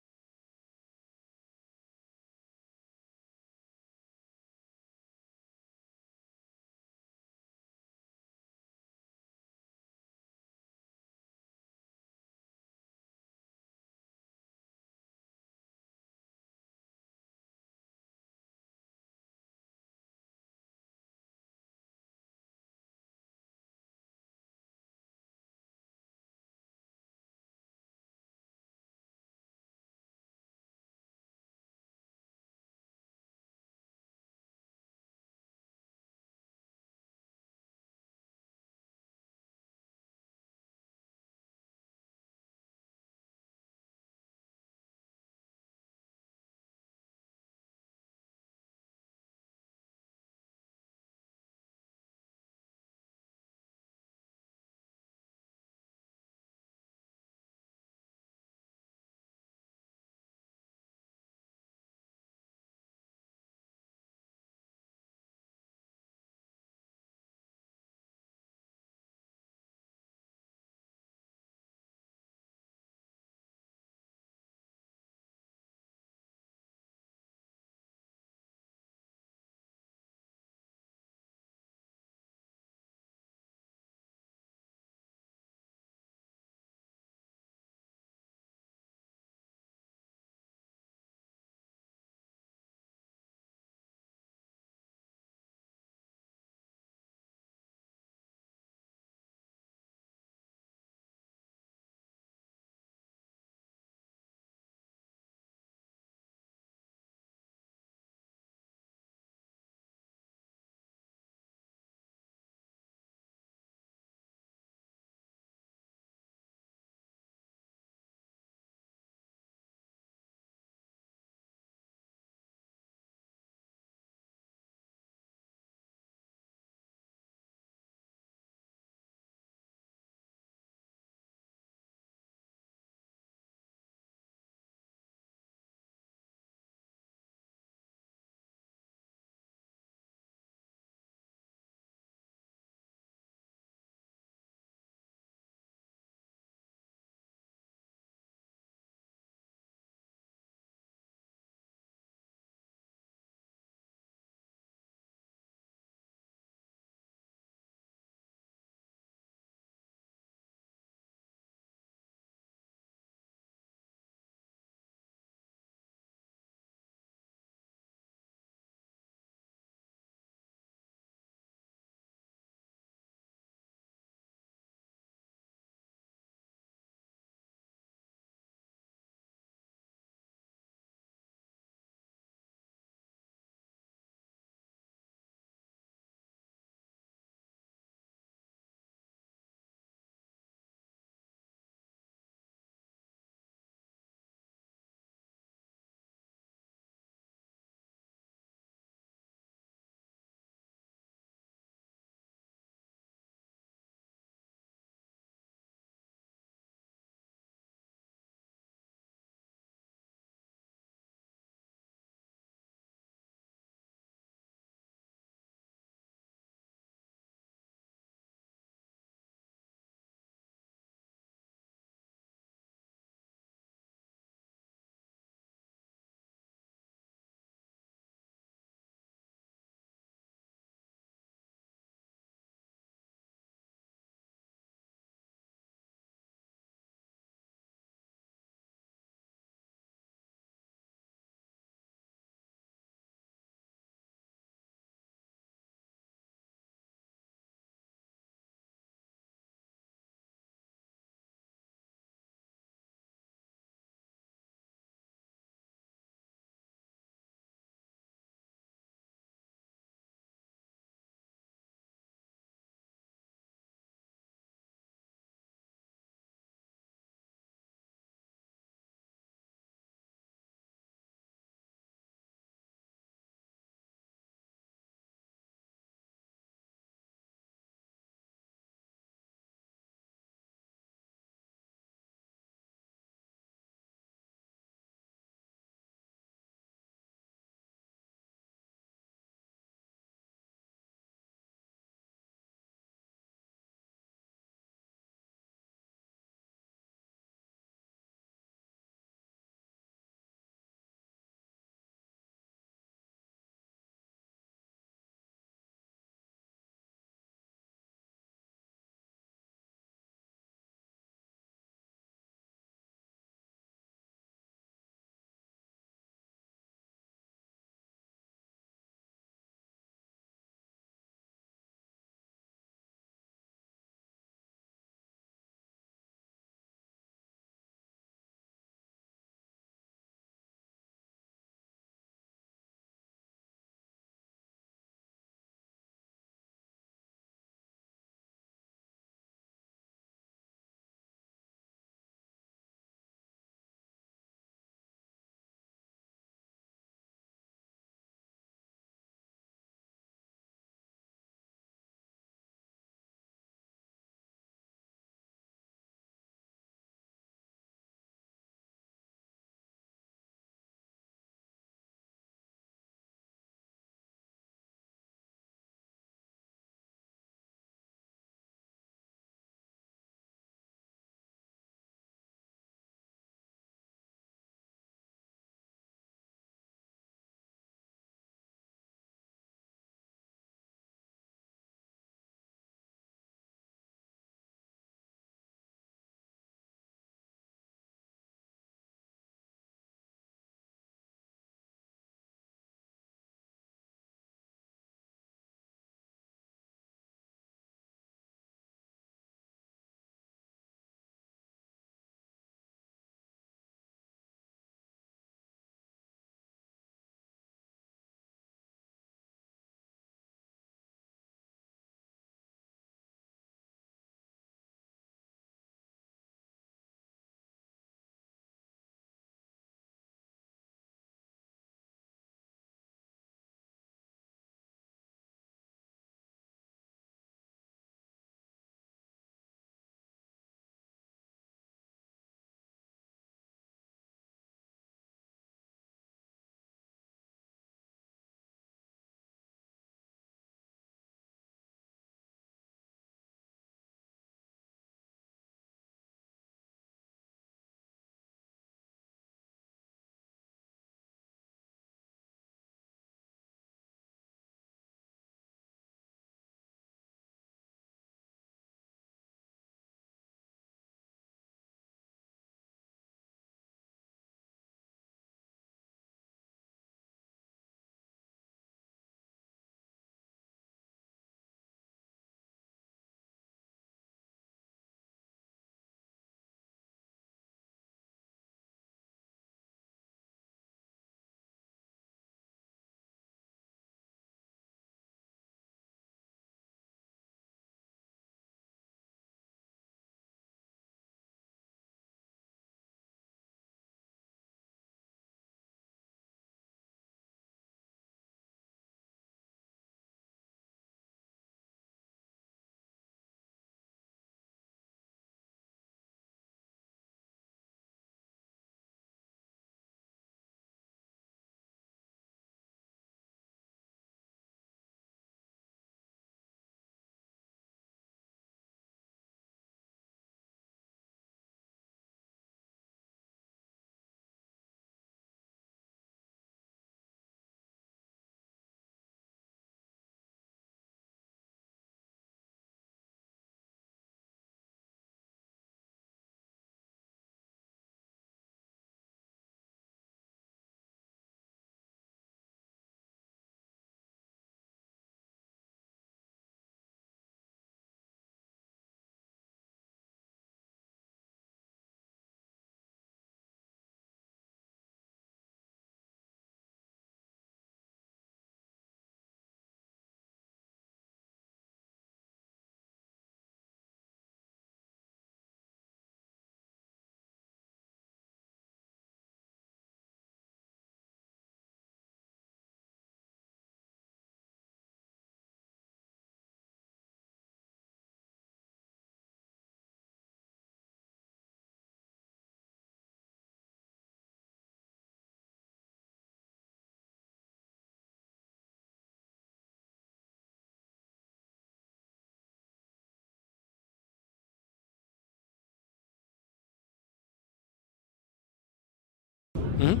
And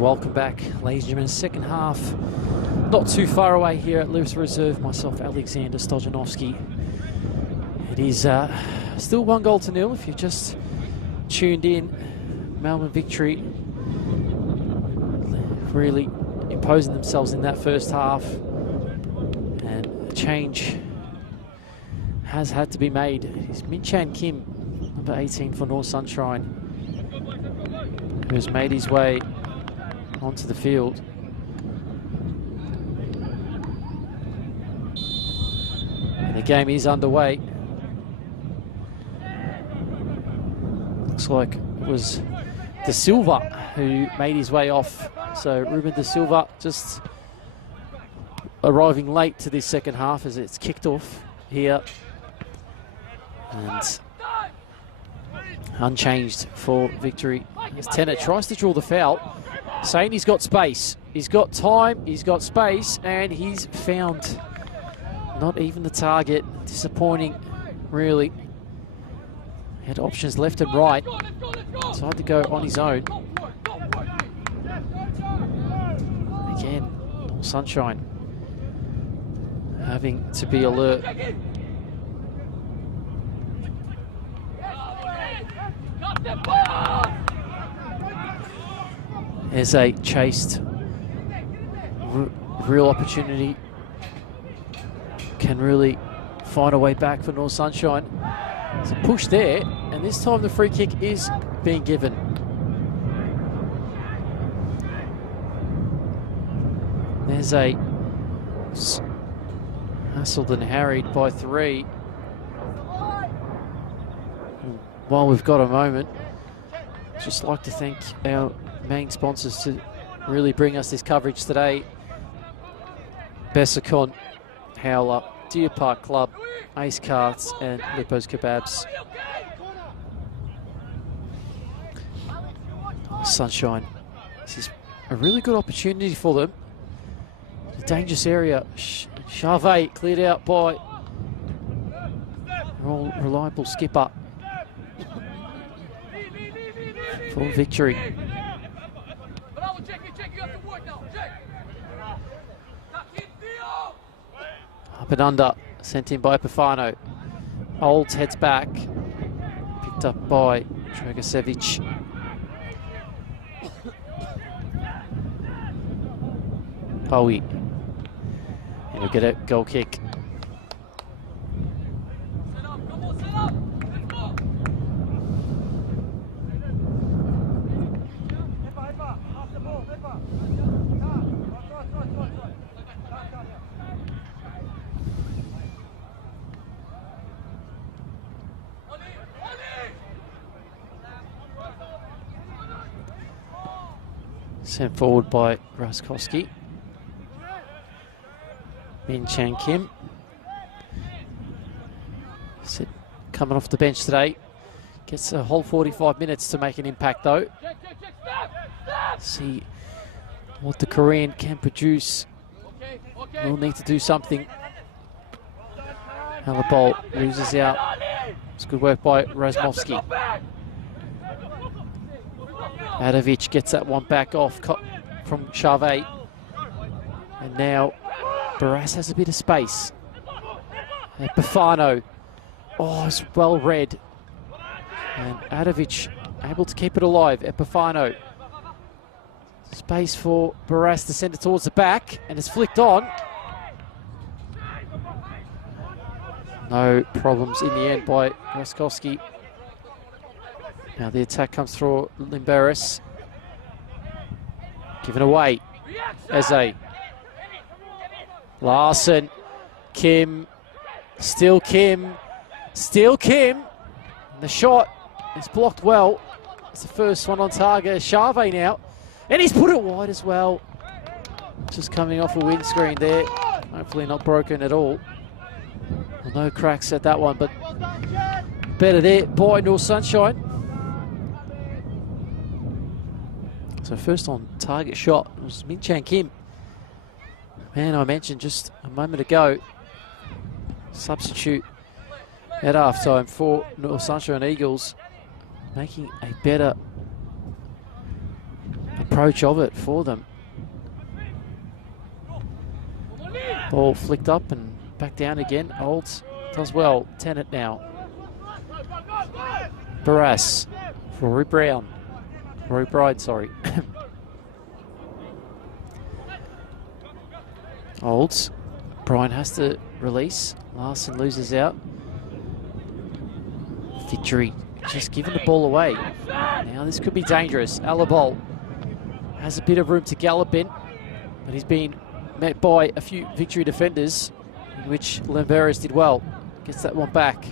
welcome back, ladies and gentlemen. Second half, not too far away here at Larissa Reserve. Myself, Alexander Stojanovski. It is still 1-0 if you've just tuned in. Melbourne victory, really imposing themselves in that first half, and a change has had to be made. It's Min Chan Kim, number 18 for North Sunshine, who has made his way onto the field. And the game is underway. Looks like it was De Silva who made his way off. So Ruben De Silva just arriving late to this second half as it's kicked off here. And unchanged for victory. As Tennant tries to draw the foul, saying he's got space. He's got time, he's got space, and he's found not even the target. Disappointing, really. Had options left and right. Decided to go on his own. Again, North Sunshine having to be alert. There's a chased real opportunity. Can really find a way back for North Sunshine. There's a push there, and this time the free kick is being given. There's a hassled and harried by 3. And while we've got a moment, just like to thank our main sponsors to really bring us this coverage today. Bessacon, Howler, Deer Park Club, Ace Carts, and Lippo's Kebabs. Sunshine. This is a really good opportunity for them. A dangerous area. Charvet cleared out by reliable skipper for victory. Up and under, sent in by Epifano. Olds heads back, picked up by Dragosevic. Bowie, and we'll get a goal kick. Sent forward by Raskowski. Min Chan Kim. Coming off the bench today. Gets a whole 45 minutes to make an impact though. See what the Korean can produce. We'll need to do something. Halabol loses out. It's good work by Razmovsky. Adovic gets that one back off from Charvet. And now Barras has a bit of space. Epifano. Oh, it's well read. And Adovic able to keep it alive. Epifano. Space for Barras to send it towards the back. And it's flicked on. No problems in the end by Raskowski. Now the attack comes through Limberis. Given away. Eze. Larson. Kim. Still Kim. Still Kim. And the shot is blocked well. It's the first one on target. Charvet now. And he's put it wide as well. Just coming off a windscreen there. Hopefully not broken at all. Well, no cracks at that one, but better there by North Sunshine. So first on target shot was Min Chan Kim. Man, I mentioned just a moment ago, substitute at halftime for North Sunshine Eagles. making a better approach of it for them. Ball flicked up and back down again. Olds does well. Tennant now. Barras. Rory Brown. Rory Bride, sorry. Olds. Brian has to release. Larson loses out. Victory just giving the ball away. Now this could be dangerous. Alabol has a bit of room to gallop in, but he's been met by a few Victory defenders, in which Lamberis did well. Gets that one back.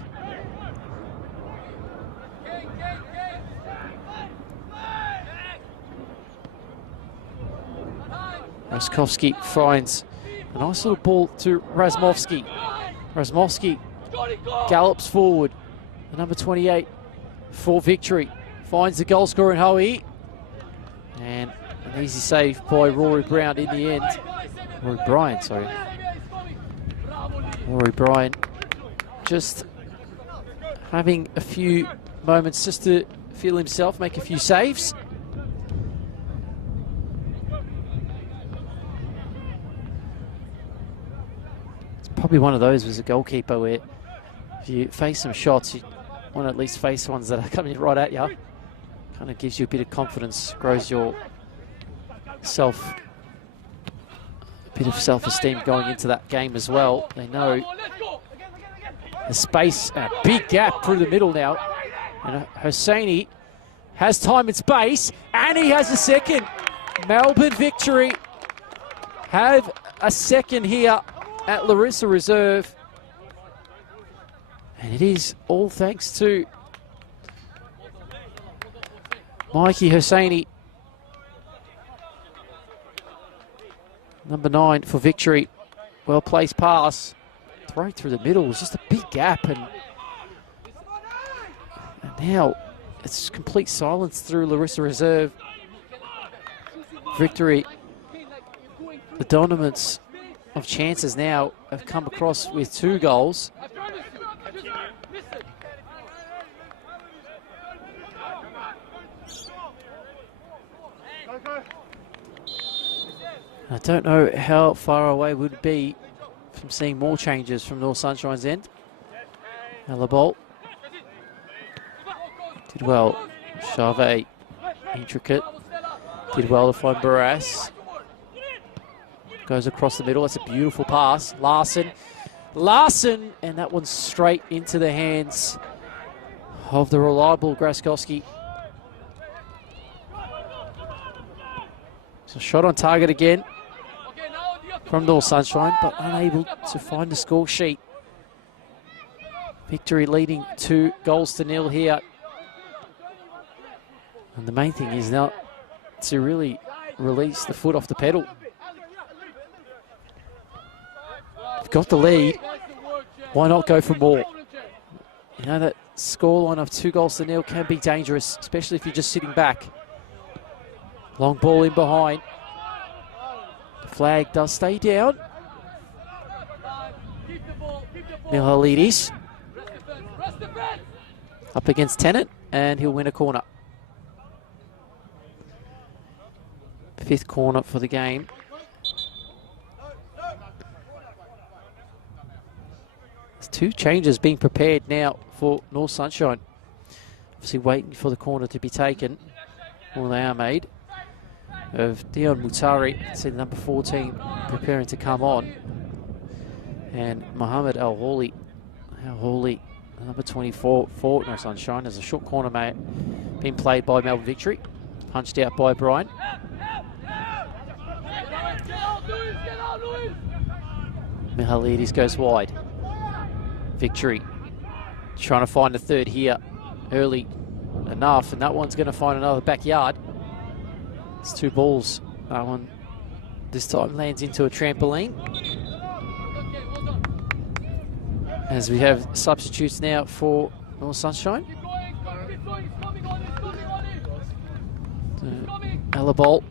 Raskovsky finds a nice little ball to Razmovsky. Razmovsky gallops forward. The number 28 for Victory. Finds the goal scorer in Hoey. And an easy save by Rory Brown in the end. Rory Bryan, sorry. Rory Bryan just having a few moments just to feel himself, make a few saves. It's probably one of those as a goalkeeper where if you face some shots, you want to at least face ones that are coming right at you. Kind of gives you a bit of confidence, grows your bit of self-esteem going into that game as well. They know the space, a big gap through the middle now. And Hosseini has time and space, and he has a second. Melbourne Victory have a second here at Larissa Reserve. And it is all thanks to Mikey Hosseini. Number 9 for Victory. Well-placed pass. Throw through the middle. It was just a big gap. And now it's complete silence through Larissa Reserve. Victory. The dominance of chances now have come across with 2 goals. I don't know how far away would it be from seeing more changes from North Sunshine's end. Alabol did well. Charvet, intricate. Did well to find Barras. Goes across the middle. That's a beautiful pass. Larson, and that one's straight into the hands of the reliable Graskowski. So shot on target again from North Sunshine, but unable to find the score sheet. Victory leading 2 goals to 0 here. And the main thing is now to really release the foot off the pedal. You've got the lead. Why not go for more? You know that scoreline of 2 goals to 0 can be dangerous, especially if you're just sitting back. Long ball in behind. The flag does stay down. Mihalidis up against Tennant, and he'll win a corner. 5th corner for the game. There's 2 changes being prepared now for North Sunshine. Obviously waiting for the corner to be taken. Well, they are made. Of Dion Mutari, see the number 14 preparing to come on. And Mohammed Al-Hawley, number 24 for North Sunshine. There's a short corner being played by Melbourne Victory. Punched out by Brian. Mihalidis goes wide. Victory trying to find a third here early enough, and that one's going to find another backyard. It's 2 balls. That one this time lands into a trampoline. As we have substitutes now for North Sunshine. Alabol.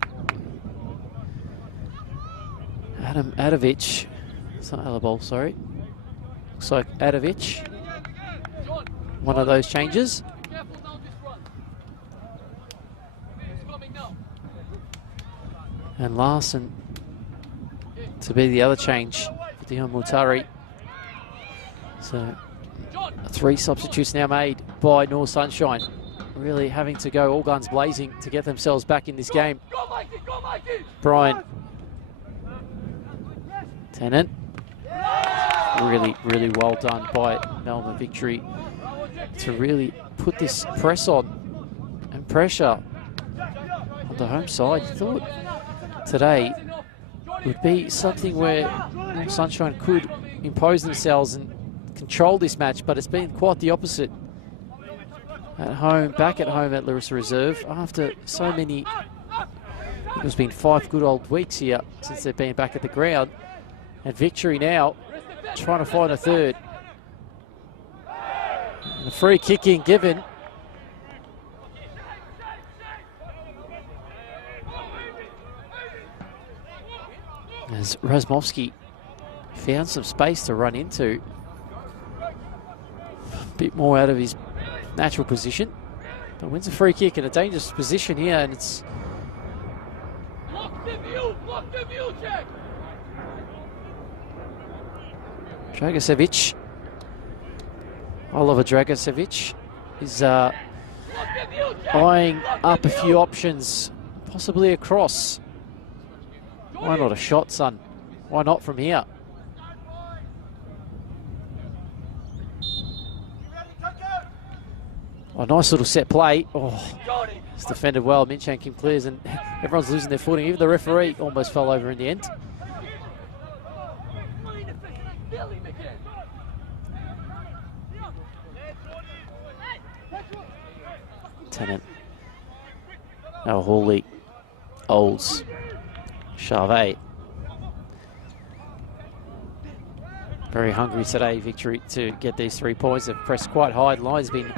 Adam Adovic. It's not Alabol, sorry. Looks like Adovic. One of those changes. And Larson to be the other change for Dion Mutari. So 3 substitutes now made by North Sunshine. Really having to go all guns blazing to get themselves back in this game. Brian. Tennant. Really, really well done by Melbourne Victory to really put this press on and pressure on the home side. You thought today would be something where North Sunshine could impose themselves and control this match, but it's been quite the opposite. At home, back at home at Larissa Reserve, after so many, it's been 5 good old weeks here since they've been back at the ground. And Victory now trying to find a third. And a free kick in given. As Razmovsky found some space to run into. A bit more out of his natural position. But wins a free kick in a dangerous position here, and it's... Block the view, Jack! Dragosevic, Oliver Dragosevic is eyeing up a few options, possibly a cross. Why not a shot, son? Why not from here? Oh, nice little set play. Oh, it's defended well. Minchan Kim clears and everyone's losing their footing. Even the referee almost fell over in the end. Tennant. Now Hawley. Olds. Charvet. Very hungry today, Victory, to get these 3 points. They've pressed quite high. The line's been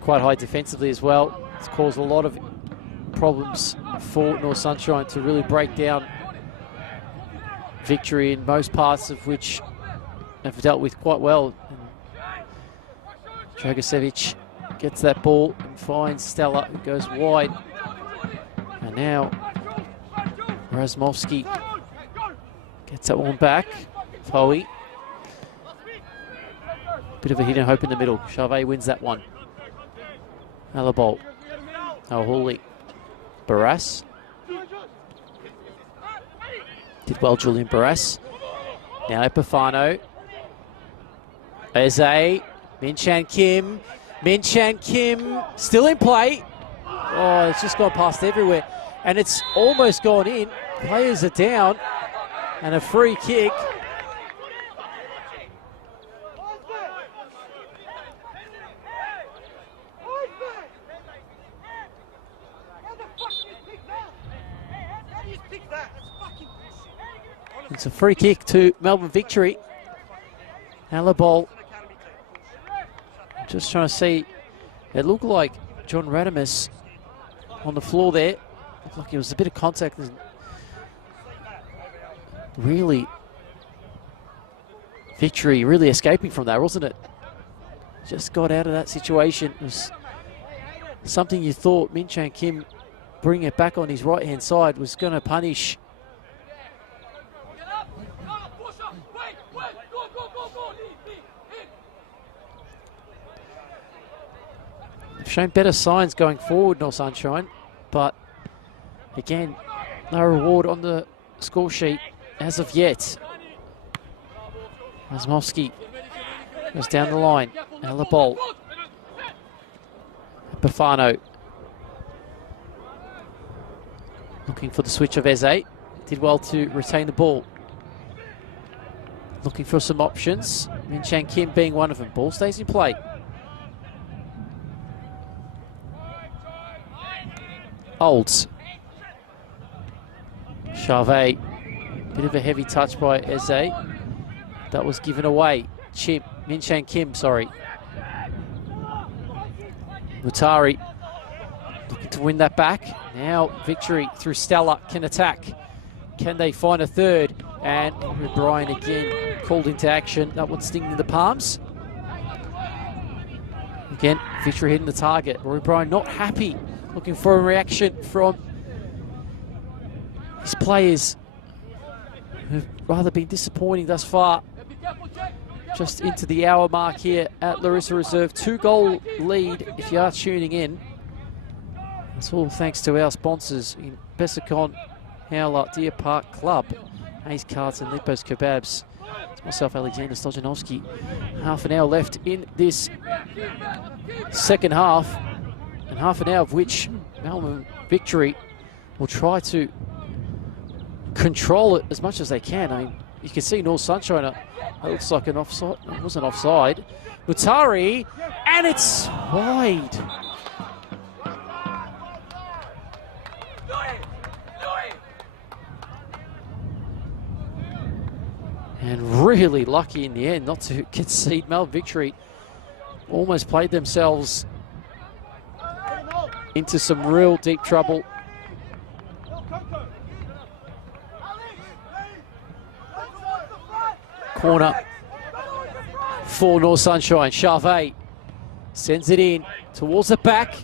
quite high defensively as well. It's caused a lot of problems for North Sunshine to really break down Victory, in most parts of which have dealt with quite well. Dragosevic gets that ball and finds Stella, who goes wide. And now Razmovsky gets that one back. Poey. Bit of a hidden hope in the middle. Charvet wins that one. Alabol. Hawley. Barras. Did well, Julian Barras. Now Epifano. Eze. Minchan Kim. Minchan Kim still in play. Oh, it's just gone past everywhere. And it's almost gone in. Players are down. And a free kick. It's a free kick to Melbourne Victory. Alabol. Just trying to see. It looked like John Radamus on the floor there. Looked like it was a bit of contact. Really, Victory really escaping from that, wasn't it? Just got out of that situation. It was something you thought Minchan Kim, bring it back on his right-hand side, was going to punish. They've shown better signs going forward, North Sunshine, but again, no reward on the score sheet as of yet. Razmovsky goes down the line. Alabol. Bafano. Looking for the switch of Eze. Did well to retain the ball. Looking for some options. Minchan Kim being one of them. Ball stays in play. Olds. Charvet. Bit of a heavy touch by Eze. That was given away. Minchan Kim, sorry. Mutari looking to win that back. Now Victory through Stella can attack. Can they find a third? And Brian again called into action. That one stinging the palms. Again, Victory hitting the target. Rory Bryan not happy. Looking for a reaction from his players have rather been disappointing thus far. Just into the hour mark here at Larissa Reserve. 2-goal lead if you are tuning in. It's all thanks to our sponsors in Bessacon, Howler, Deer Park Club, Hayes Carts and Lipos Kebabs. It's myself, Alexander Stojanovski. Half an hour left in this second half, and half an hour of which Melbourne Victory will try to control it as much as they can. I mean, you can see North Sunshine, it looks like an offside. It wasn't offside. Mutari, and it's wide. And really lucky in the end not to concede. Melbourne Victory almost played themselves into some real deep trouble. Corner for North Sunshine. Charvet sends it in towards the back.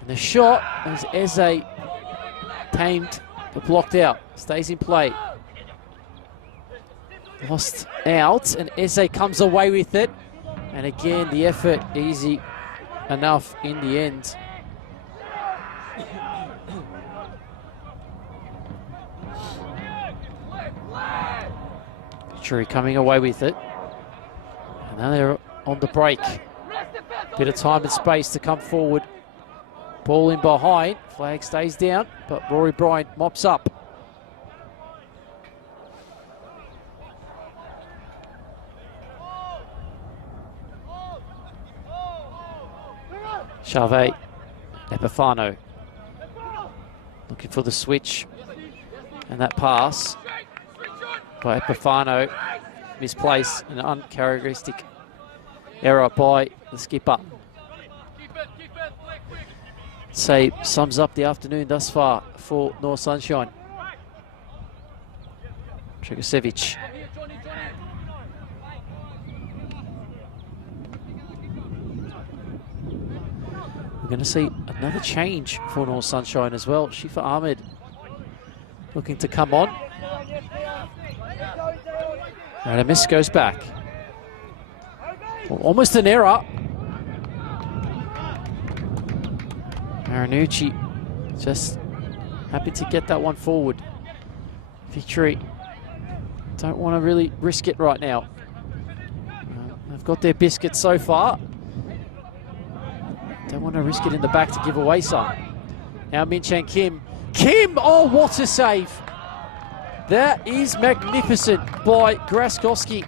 And the shot as Eze tamed but blocked out. Stays in play. Lost out, and Eze comes away with it. And again, the effort easy enough in the end. Victory coming away with it. And now they're on the break. Bit of time and space to come forward. Ball in behind. Flag stays down, but Rory Bryant mops up. Charvet, Epifano looking for the switch, and that pass by Epifano misplaced, an uncharacteristic error by the skipper. Say sums up the afternoon thus far for North Sunshine. Trigosevic. We're going to see another change for North Sunshine as well. Shifa Ahmed looking to come on. And a miss goes back. Well, almost an error. Marinucci just happy to get that one forward. Victory don't want to really risk it right now. They've got their biscuit so far. Don't want to risk it in the back to give away some. Now Min Chang Kim. Kim! Oh, what a save! That is magnificent by Graskowski.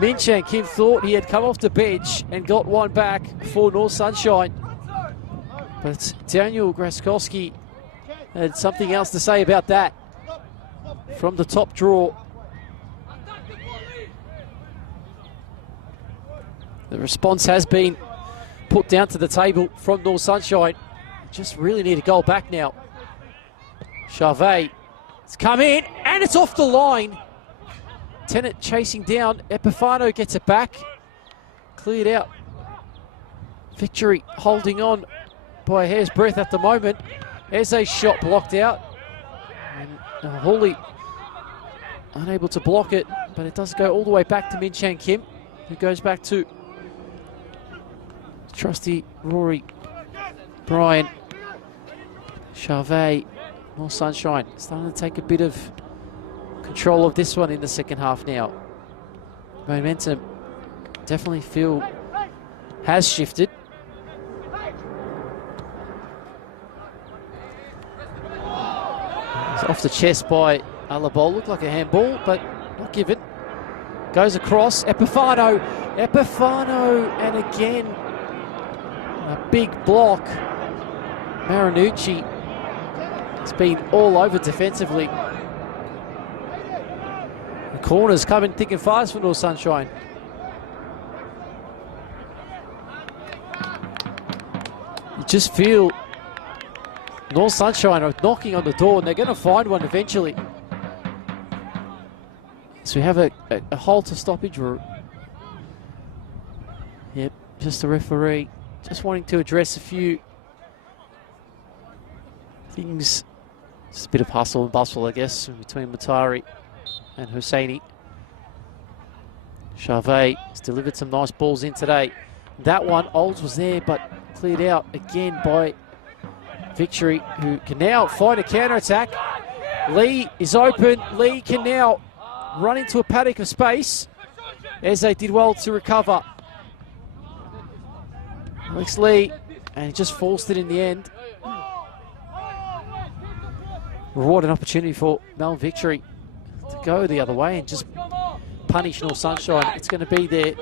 Min Chang Kim thought he had come off the bench and got one back for North Sunshine. But Daniel Graskowski had something else to say about that from the top draw. The response has been put down to the table from North Sunshine. Just really need a goal back now. Charvet, it's come in and it's off the line. Tennant chasing down. Epifano gets it back. Cleared out. Victory holding on by a hair's breadth at the moment. Eze's shot blocked out. And Hawley unable to block it, but it does go all the way back to Min Chang Kim, who goes back to trusty Rory Bryant. Charvet, North Sunshine starting to take a bit of control of this one in the second half now. Momentum definitely feel has shifted. It's off the chest by Alabol. Looked like a handball, but not given. Goes across. Epifano. Epifano, and again a big block. Marinucci has been all over defensively. The corners coming thick and fast for North Sunshine. You just feel North Sunshine are knocking on the door, and they're going to find one eventually. So we have a halt to stoppage. Yep, just the referee just wanting to address a few things Just a bit of hustle and bustle, I guess, between Matari and Hosseini. Charvet has delivered some nice balls in today. That one, Olds was there, but cleared out again by Victory, who can now find a counter-attack. Lee is open. Lee can now run into a paddock of space. Eze did well to recover. Alex Lee, and he just forced it in the end. Reward an opportunity for Melbourne Victory to go the other way and just punish North Sunshine. It's going to be their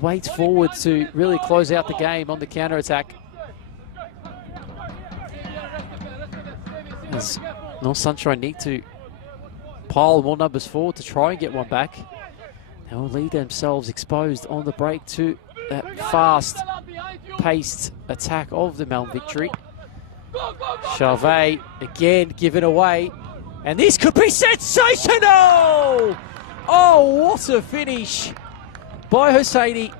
weight forward to really close out the game on the counter-attack. As North Sunshine need to pile more numbers forward to try and get one back. They will leave themselves exposed on the break to that fast-paced attack of the Melbourne Victory. Charvet again given away, and this could be sensational! Oh, what a finish by Hosseini.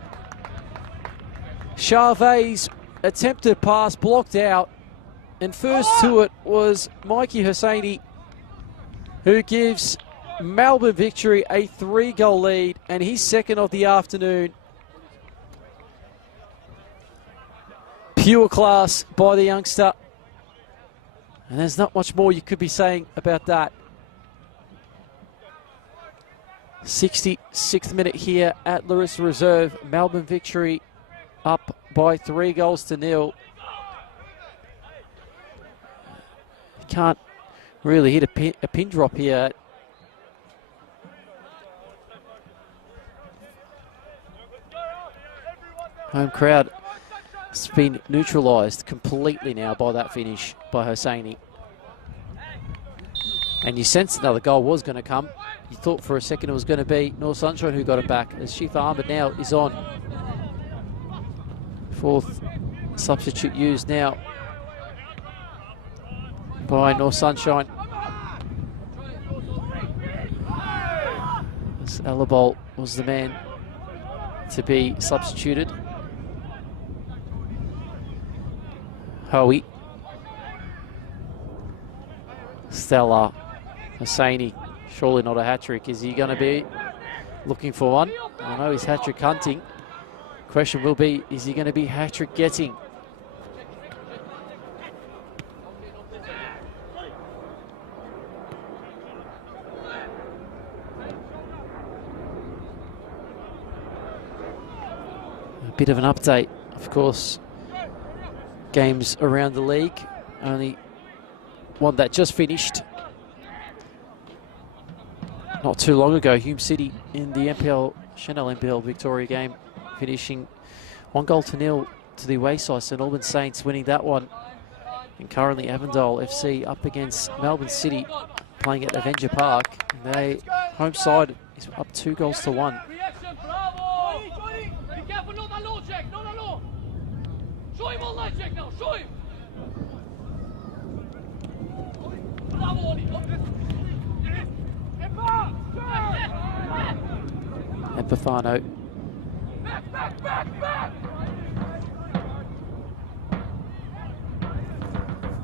Charvet's attempted pass blocked out, and first to it was Mikey Hosseini, who gives Melbourne Victory a 3-goal lead and his second of the afternoon. Pure class by the youngster. And there's not much more you could be saying about that. 66th minute here at Larissa Reserve. Melbourne Victory up by 3-0. Can't really hit a pin drop here. Home crowd has been neutralised completely now by that finish by Hosseini. And you sensed another goal was going to come. You thought for a second it was going to be North Sunshine who got it back, as Shifa Ahmed now is on. Fourth substitute used now by North Sunshine. As Alabol was the man to be substituted. Hoey. Stella. Hosseini. Surely not a hat-trick. Is he going to be looking for one? I know he's hat-trick hunting. Question will be, is he going to be hat-trick getting? A bit of an update, of course. Games around the league. Only one that just finished not too long ago. Hume City in the NPL, Chanel NPL Victoria game, finishing 1-0 to the away side. St Albans Saints winning that one. And currently Avondale FC up against Melbourne City, playing at Avenger Park. And they, home side is up 2-1. Show him online check now, show him! And Bafano.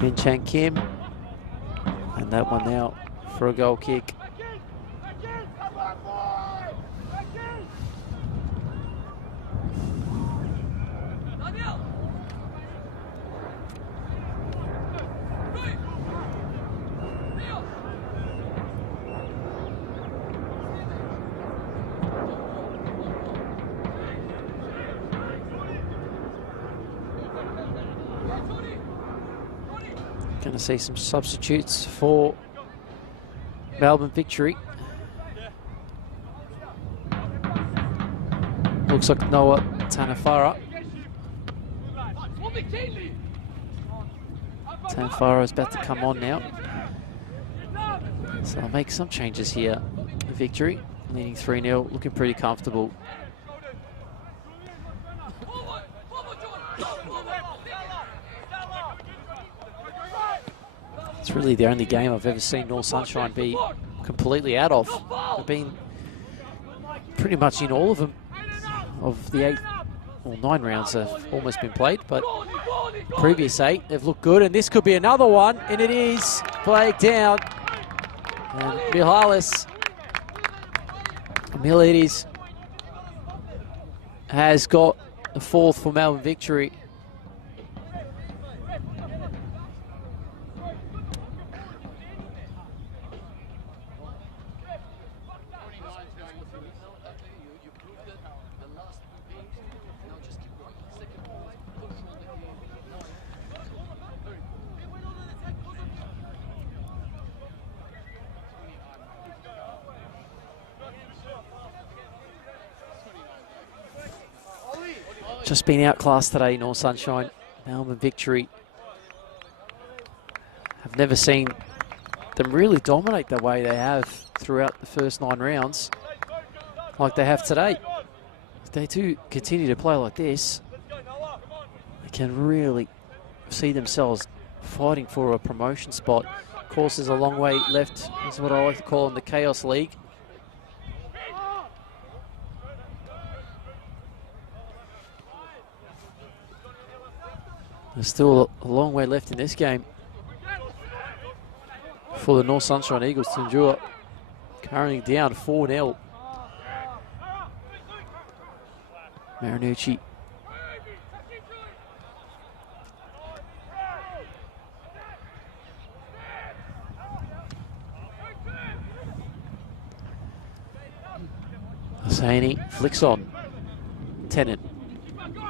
Min Chang Kim. And that one now for a goal kick. Going to see some substitutes for Melbourne Victory. Looks like Noah Tanafara. Tanafara is about to come on now. So I'll make some changes here. Victory leading 3-0, looking pretty comfortable. It's really the only game I've ever seen North Sunshine be completely out of. They've been pretty much in all of them. Of the 8 or 9 rounds have almost been played, but the previous 8 they've looked good, and this could be another one, and it is. flag down. And Milides has got the fourth for Melbourne Victory. Just been outclassed today, North Sunshine. Melbourne Victory. I've never seen them really dominate the way they have throughout the first 9 rounds, like they have today. If they do continue to play like this, they can really see themselves fighting for a promotion spot. Of course, there's a long way left. This is what I like to call in the Chaos League. There's still a long way left in this game for the North Sunshine Eagles to endure. Currently down 4-0. Marinucci. Hosseini flicks on. Tennant.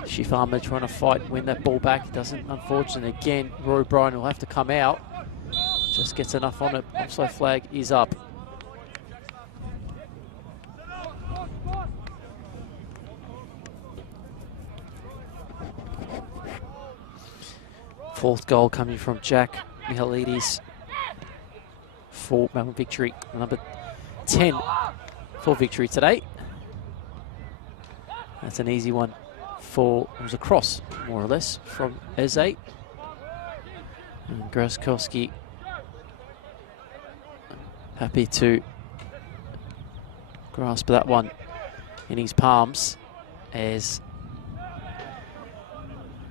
Shifama trying to fight, win that ball back. Doesn't, unfortunately. Again, Roy Bryan will have to come out. Just gets enough on it. Offside flag is up. Fourth goal coming from Jack Mihalidis for Melbourne Victory. Number 10 for Victory today. That's an easy one for, it was a cross, more or less, from Eze. And Graskowski happy to grasp that one in his palms as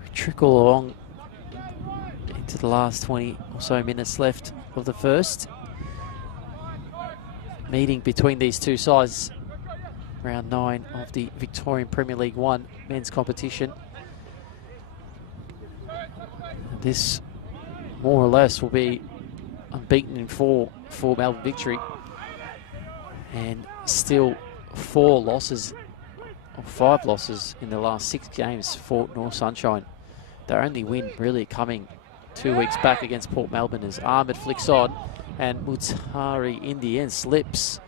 we trickle along into the last 20 or so minutes left of the first. Meeting between these two sides, round 9 of the Victorian Premier League 1 men's competition. This more or less will be unbeaten in 4 for Melbourne Victory, and still 4 losses or 5 losses in the last 6 games for North Sunshine. Their only win really coming 2 weeks back against Port Melbourne as Ahmed flicks on and Mutari in the end slips.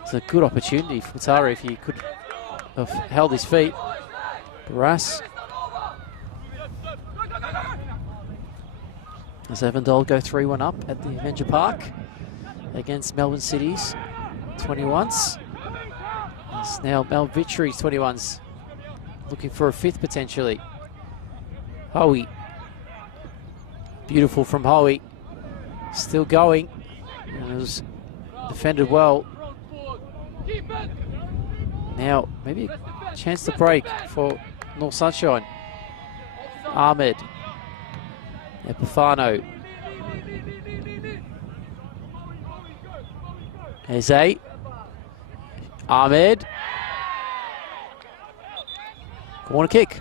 It's a good opportunity for Mutari if he could have held his feet. Barras. As Avondale go 3-1 up at the Avenger Park against Melbourne City's 21s. It's now Melbourne Victory's 21s looking for a 5th potentially. Howie. Beautiful from Howie. Still going. And it was defended well. Now, maybe a chance to break for North Sunshine. Ahmed. Epifano. Eze. Ahmed. Corner kick.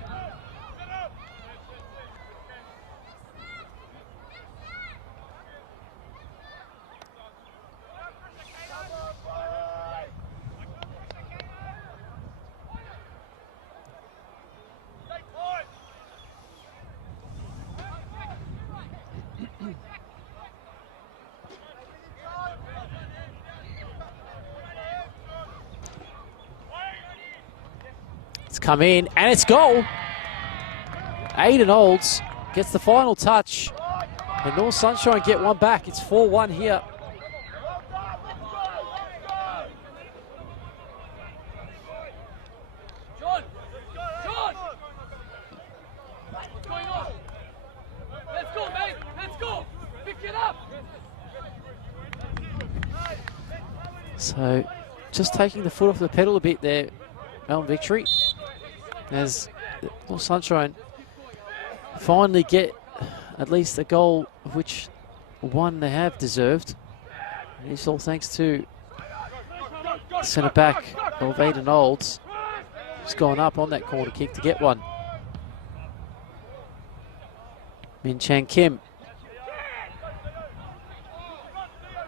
Come in, and it's goal. Aidan Olds gets the final touch, and North Sunshine get one back. It's 4-1 here. John! What's going on? Let's go, mate! Let's go! Pick it up! So, just taking the foot off the pedal a bit there, Melbourne Victory. As North Sunshine finally get at least a goal of which one they have deserved. And it's all thanks to centre back of Aiden Olds. He's gone up on that corner kick to get one. Min Chang Kim.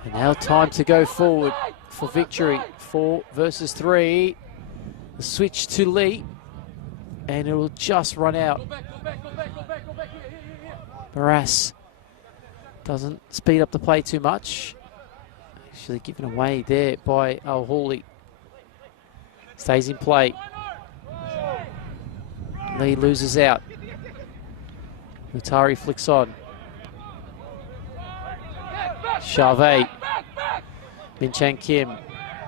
And now time to go forward for victory. 4 versus 3. The switch to Lee. And it will just run out. Barras doesn't speed up the play too much. Actually given away there by Al Hawley. Stays in play. Lee loses out. Mutari flicks on. Charvet. Min Chang Kim.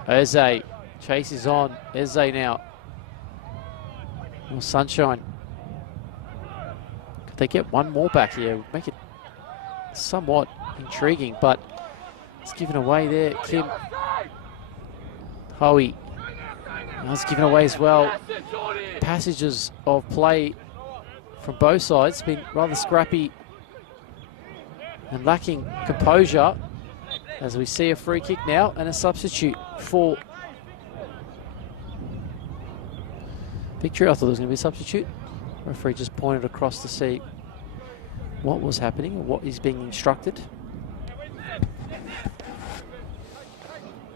Eze. Chase is on. Eze now. More Sunshine. Could they get one more back here? Make it somewhat intriguing, but it's given away there. Kim. Howie. That's given away as well. Passages of play from both sides. It's been rather scrappy and lacking composure as we see a free kick now and a substitute for victory. I thought there was going to be a substitute. Referee just pointed across to see what was happening or what is being instructed.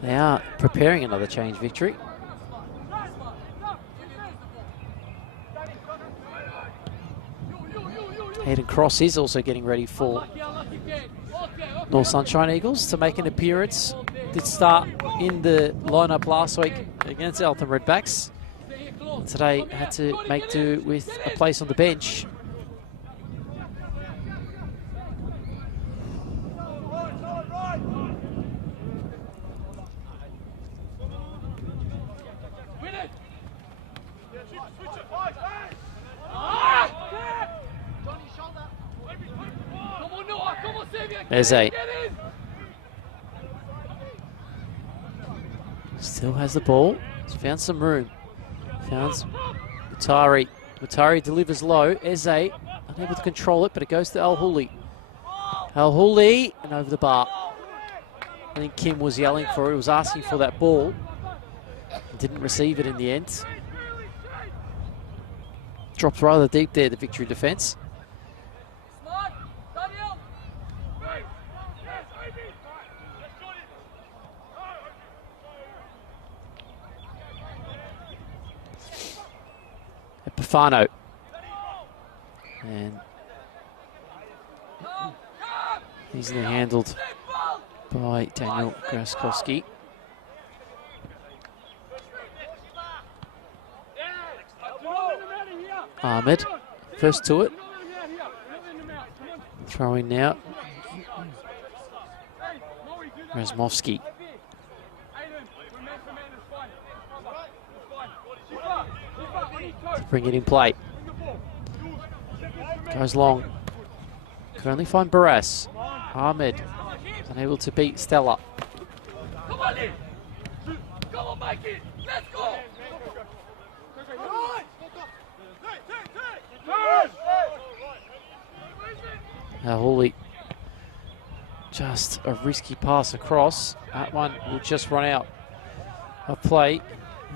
They are preparing another change, victory. Hayden Cross is also getting ready for North Sunshine Eagles to make an appearance. Did start in the lineup last week against Eltham Redbacks. Today had to make do with a place on the bench. Eze. Still has the ball. He's found some room. Found Mutari. Mutari delivers low. Eze unable to control it, but it goes to Al Hawley. Al Hawley and over the bar. I think Kim was yelling for it. He was asking for that ball. Didn't receive it in the end. Drops rather deep there, the victory defence. Epifano. And easily handled by Daniel Graskowski. Ahmed, first to it. Throwing now. Razmovsky. To bring it in play. Goes long. Could only find Barras. Ahmed unable to beat Stella. Come on, Lee. Come on, Mikey. Let's go. Hawley. Just a risky pass across. That one will just run out of play.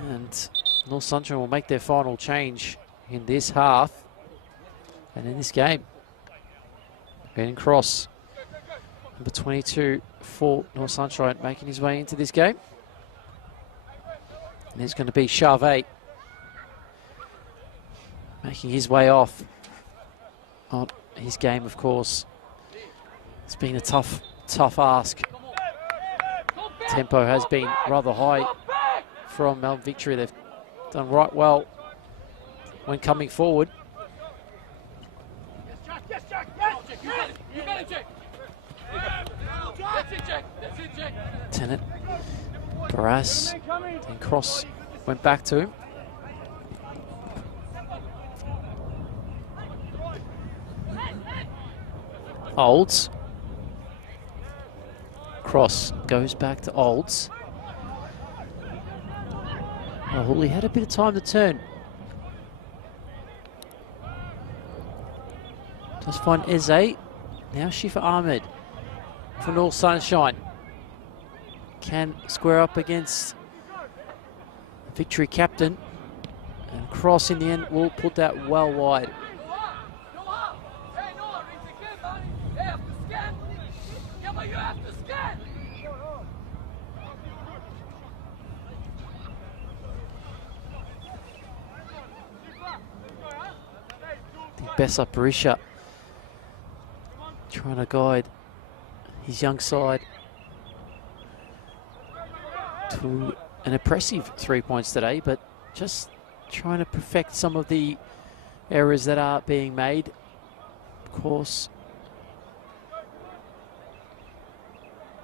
And North Sunshine will make their final change in this half and in this game. Ben Cross, number 22 for North Sunshine, making his way into this game. And it's going to be Charvet making his way off on his game, of course. It's been a tough ask. Tempo has been rather high from Melbourne Victory. They've done right well when coming forward. Yes, Jack. You got it, Jack. That's it, Jack. That's it, Jack. Tennant, Barras, and Cross went back to him. Olds. Cross goes back to Olds. Oh, he had a bit of time to turn. Just find Eze. Now Shifa Ahmed. for North Sunshine. Can square up against Victory captain. And cross in the end will put that well wide. Bessa Barisha trying to guide his young side to an impressive 3 points today, but just trying to perfect some of the errors that are being made. Of course,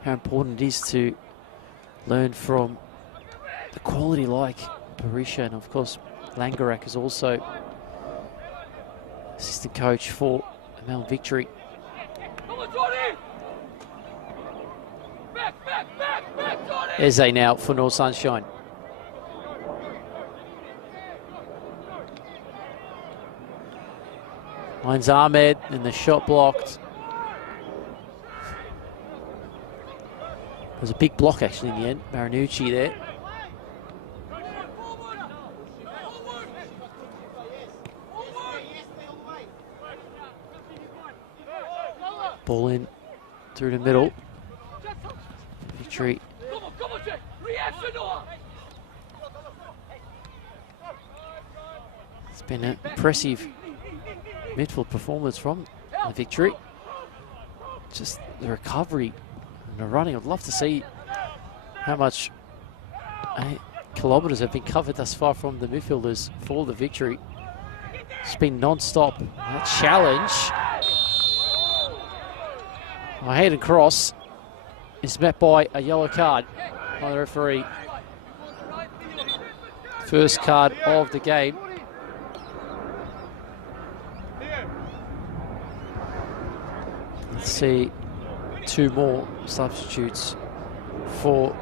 how important it is to learn from the quality like Barisha, and of course Langarak is also assistant coach for the Melbourne Victory. Eze now for North Sunshine. Lines Ahmed and the shot blocked. It was a big block actually in the end. Marinucci there. Ball in through the middle. Victory. It's been an impressive midfield performance from the Victory. Just the recovery and the running. I'd love to see how much kilometres have been covered thus far from the midfielders for the Victory. It's been non-stop. That challenge. Hayden Cross is met by a yellow card by the referee. First card of the game. Let's see two more substitutes for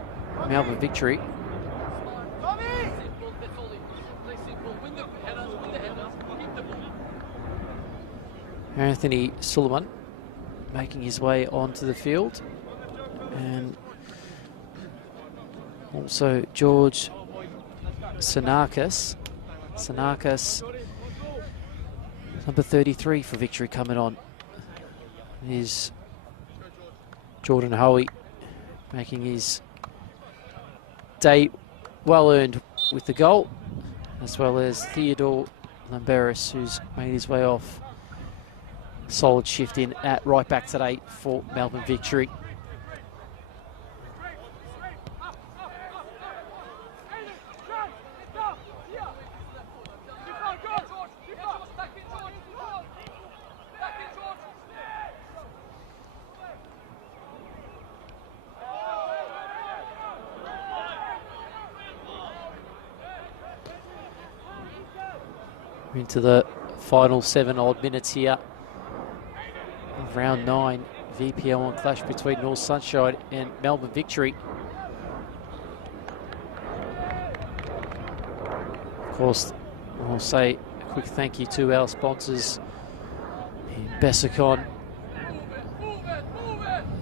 Melbourne Victory. Anthony Suleiman making his way onto the field, and also George Sanakis. Number 33 for Victory coming on is Jordan Hoey, making his day well earned with the goal, as well as Theodore Lamberis, who's made his way off. Solid shift in at right back today for Melbourne Victory. Into the final 7 odd minutes here. Round 9 VPL Men clash between North Sunshine and Melbourne Victory. Of course, I'll say a quick thank you to our sponsors in Bessicon,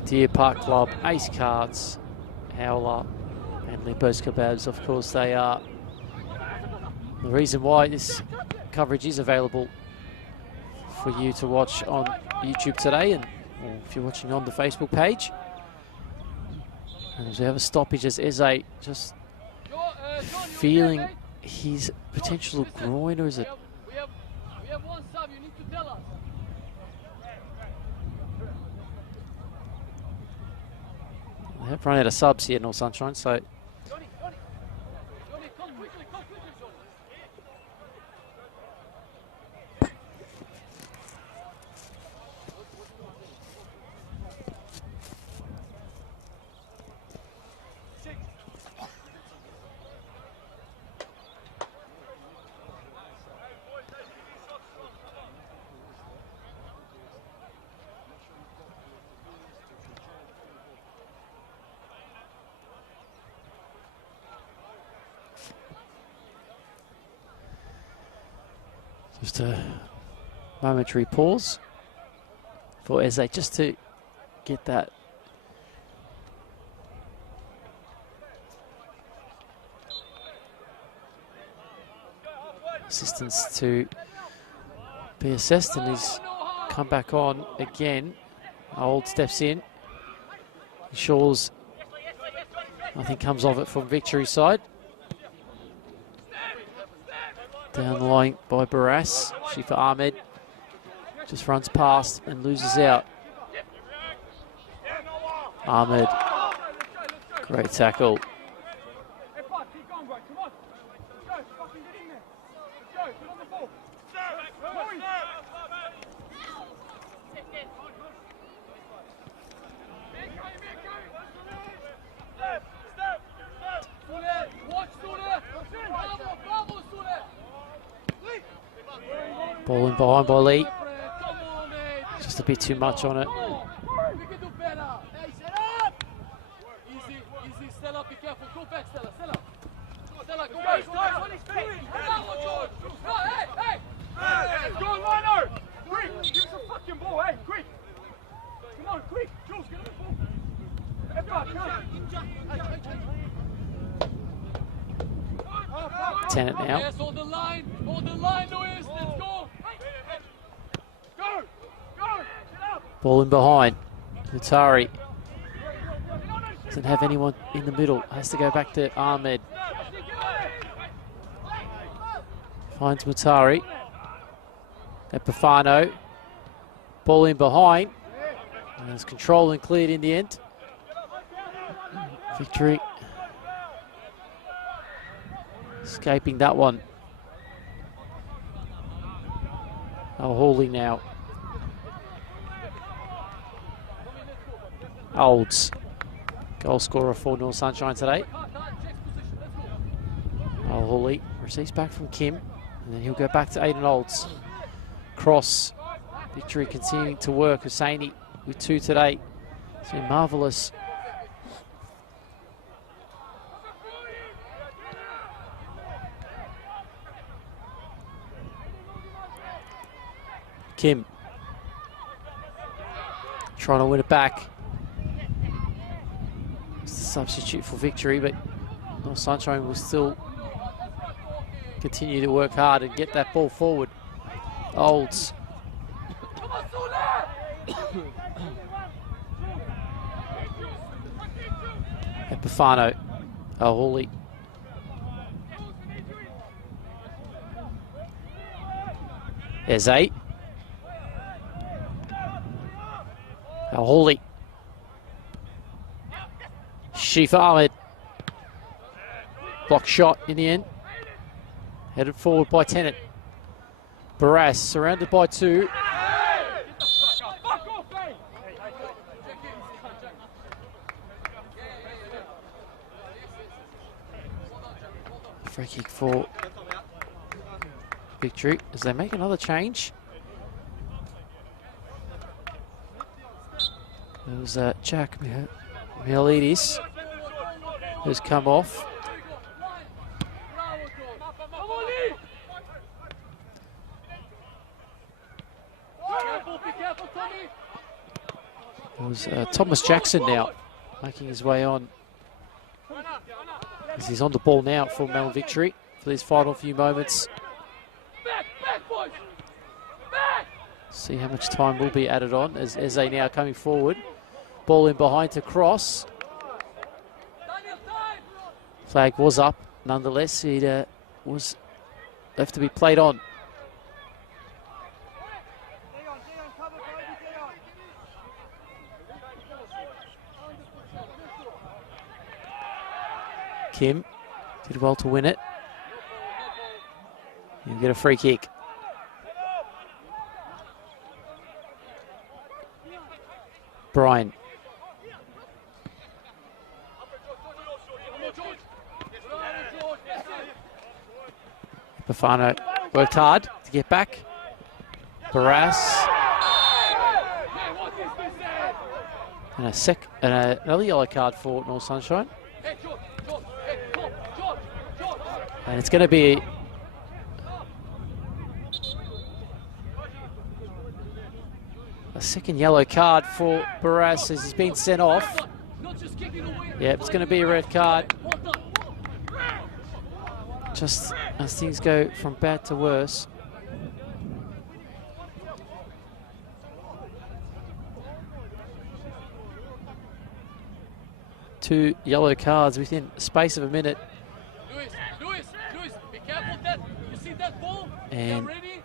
Deer Park Club, Ace Cards, Howler and Limpo's Kebabs. Of course, they are the reason why this coverage is available for you to watch on YouTube today, and if you're watching on the Facebook page. And as we have a stoppage as Eze just feeling his potential groin, or is it? We have one sub, you need to tell us. They have run out of subs here, North Sunshine, so Johnny, come quickly, Johnny. just a momentary pause for Eze just to get that assistance to be assessed, and he's come back on again. Old steps in. Shaw's, I think, comes off it from Victory's side. Down the line by Barras. Shifa Ahmed just runs past and loses out. Ahmed, great tackle. Ball in behind by Lee. Just a bit too much on it. Stella, be careful. Go back, Stella. Stella, go back. Hey! Go on, Lino! Quick! Give us a fucking ball, hey! Quick! Come on, quick! Jules, get on the ball! Tennant now. Yes, hold the line, Lewis, let's go! Go! Get up! Ball in behind. Mutari doesn't have anyone in the middle. Has to go back to Ahmed. Finds Mutari. Epifano. Ball in behind. And it's controlled and cleared in the end. Victory. Escaping that one. Hawley now. Olds. Goal scorer for North Sunshine today. Hawley receives back from Kim, and then he'll go back to Aiden Olds. Cross. Victory continuing to work. Husseini with 2 today. It's been marvellous. Kim trying to win it back. Substitute for Victory, but North Sunshine will still continue to work hard and get that ball forward. Olds. Epifano. Hawley. Eze. Hawley. Shifa Ahmed. Block shot in the end. Headed forward by Tennant. Barras surrounded by 2. Free kick for Victory as they make another change. It was Jack Mihalidis who's come off. It was Thomas Jackson now making his way on. As he's on the ball now for Melbourne Victory for these final few moments. See how much time will be added on as Eze now coming forward. Ball in behind to cross. Flag was up. Nonetheless, it was left to be played on. Kim did well to win it. You get a free kick. Brian. Bafano worked hard to get back. Barras. And another yellow card for North Sunshine. And it's going to be a second yellow card for Barras as he's been sent off. Yeah, it's going to be a red card. just as things go from bad to worse. Two yellow cards within the space of a minute. Lewis, be careful that. You see that ball? And ready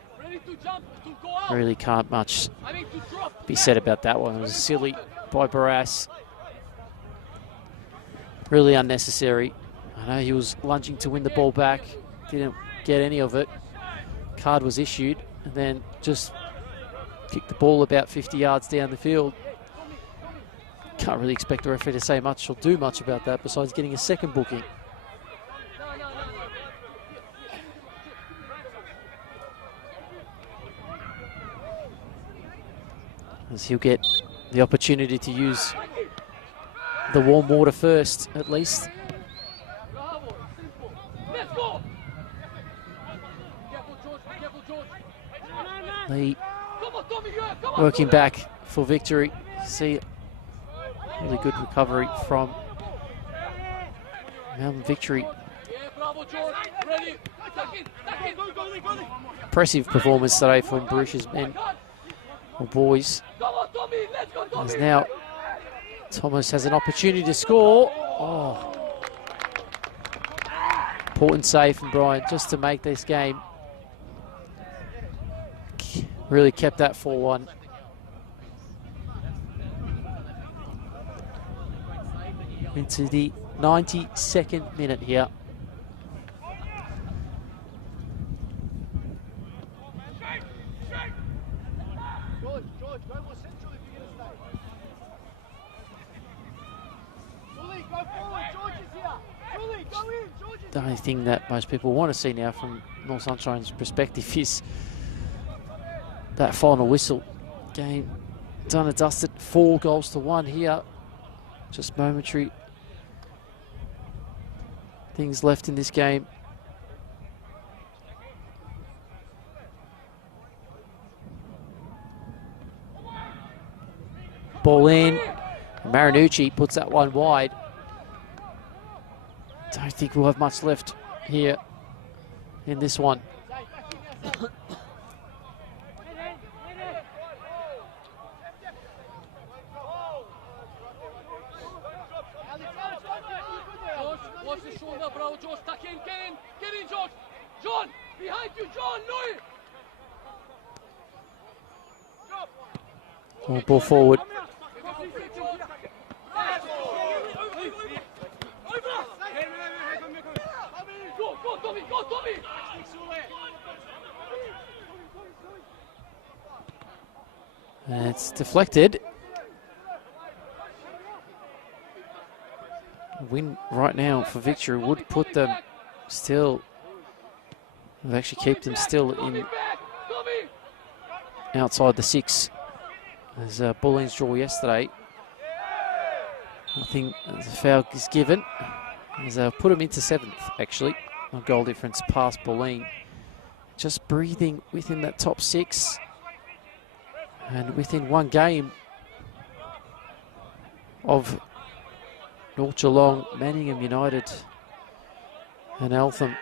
to jump, to go out. Really can't much I mean, to drop. be said about that one. It was silly by Barras. Really unnecessary. I know he was lunging to win the ball back. Didn't get any of it. Card was issued and then just kicked the ball about 50 yards down the field. Can't really expect the referee to say much or do much about that besides getting a second booking. As he'll get the opportunity to use the warm water first, at least. Lee working back for victory. See, really good recovery from Melbourne Victory. Impressive performance today from Barisha's men, or boys. As now Thomas has an opportunity to score. Oh, important save from Brian just to make this game. Really kept that 4-1. Into the 92nd minute here. The only thing that most people want to see now from North Sunshine's perspective is that final whistle. Game done and dusted, 4-1 here. Just momentary things left in this game. Ball in. Marinucci puts that one wide. Don't think we'll have much left here in this one. Watch the shoulder, bro. George, tuck in, get in, George. John, behind you, John, Louis. Ball forward. Go, Tommy, go, Tommy. And it's deflected. A win right now for Victory would put them still, would actually keep them still in outside the 6. As Bulleens draw yesterday. I think the foul is given. As put them into 7th, actually. A goal difference past Bulleen. Just breathing within that top 6. And within one game of North Geelong, Manningham United and Eltham,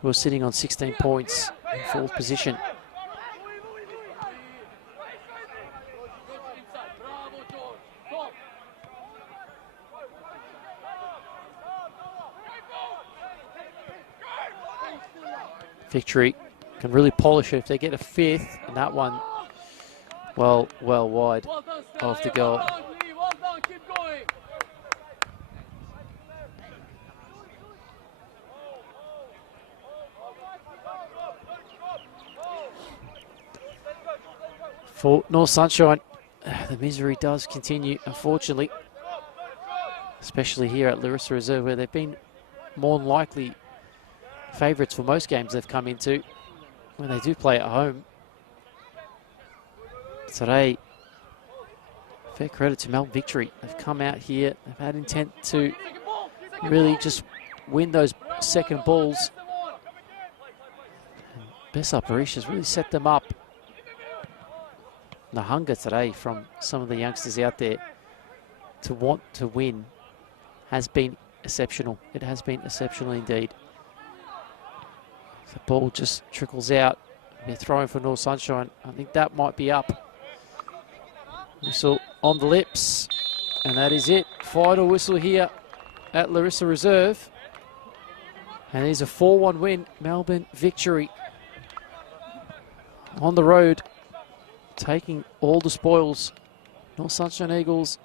who are sitting on 16 points in 4th position. Victory can really polish it if they get a 5th, and that one well wide of the goal. Well done, keep going. For North Sunshine, the misery does continue, unfortunately, especially here at Larissa Reserve, where they've been more than likely favourites for most games they've come into when they do play at home. Today, fair credit to Melbourne Victory. They've come out here, they've had intent to really just win those second balls. And Bessa Barisha's really set them up. The hunger today from some of the youngsters out there to want to win has been exceptional. It has been exceptional indeed. The ball just trickles out. They're throwing for North Sunshine. I think that might be up. Whistle on the lips, and that is it. Final whistle here at Larissa Reserve. And there's a 4-1 win, Melbourne victory. On the road, taking all the spoils. North Sunshine Eagles,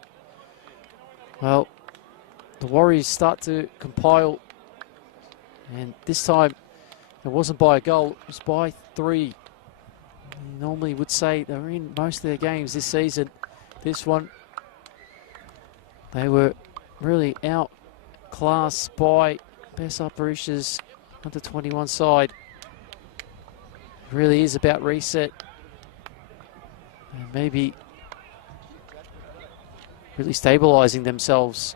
well, the Warriors start to compile. And this time, it wasn't by a goal, it was by 3. You normally would say they were in most of their games this season. This one, they were really outclassed by Best Upper Ish's under 21 side. It really is about reset. And maybe really stabilising themselves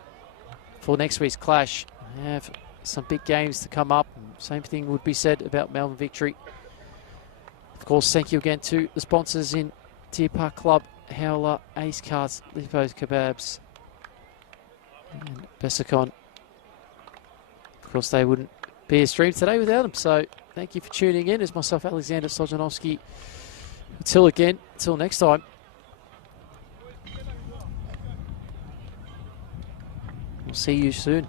for next week's clash. They have some big games to come up. Same thing would be said about Melbourne victory. Of course, thank you again to the sponsors in Deer Park Club, Howler, Ace Carts, Lipo's Kebabs, and Bessicon. Of course, they wouldn't be a stream today without them. So thank you for tuning in. It's myself, Alexander Stojanovski. Until next time. We'll see you soon.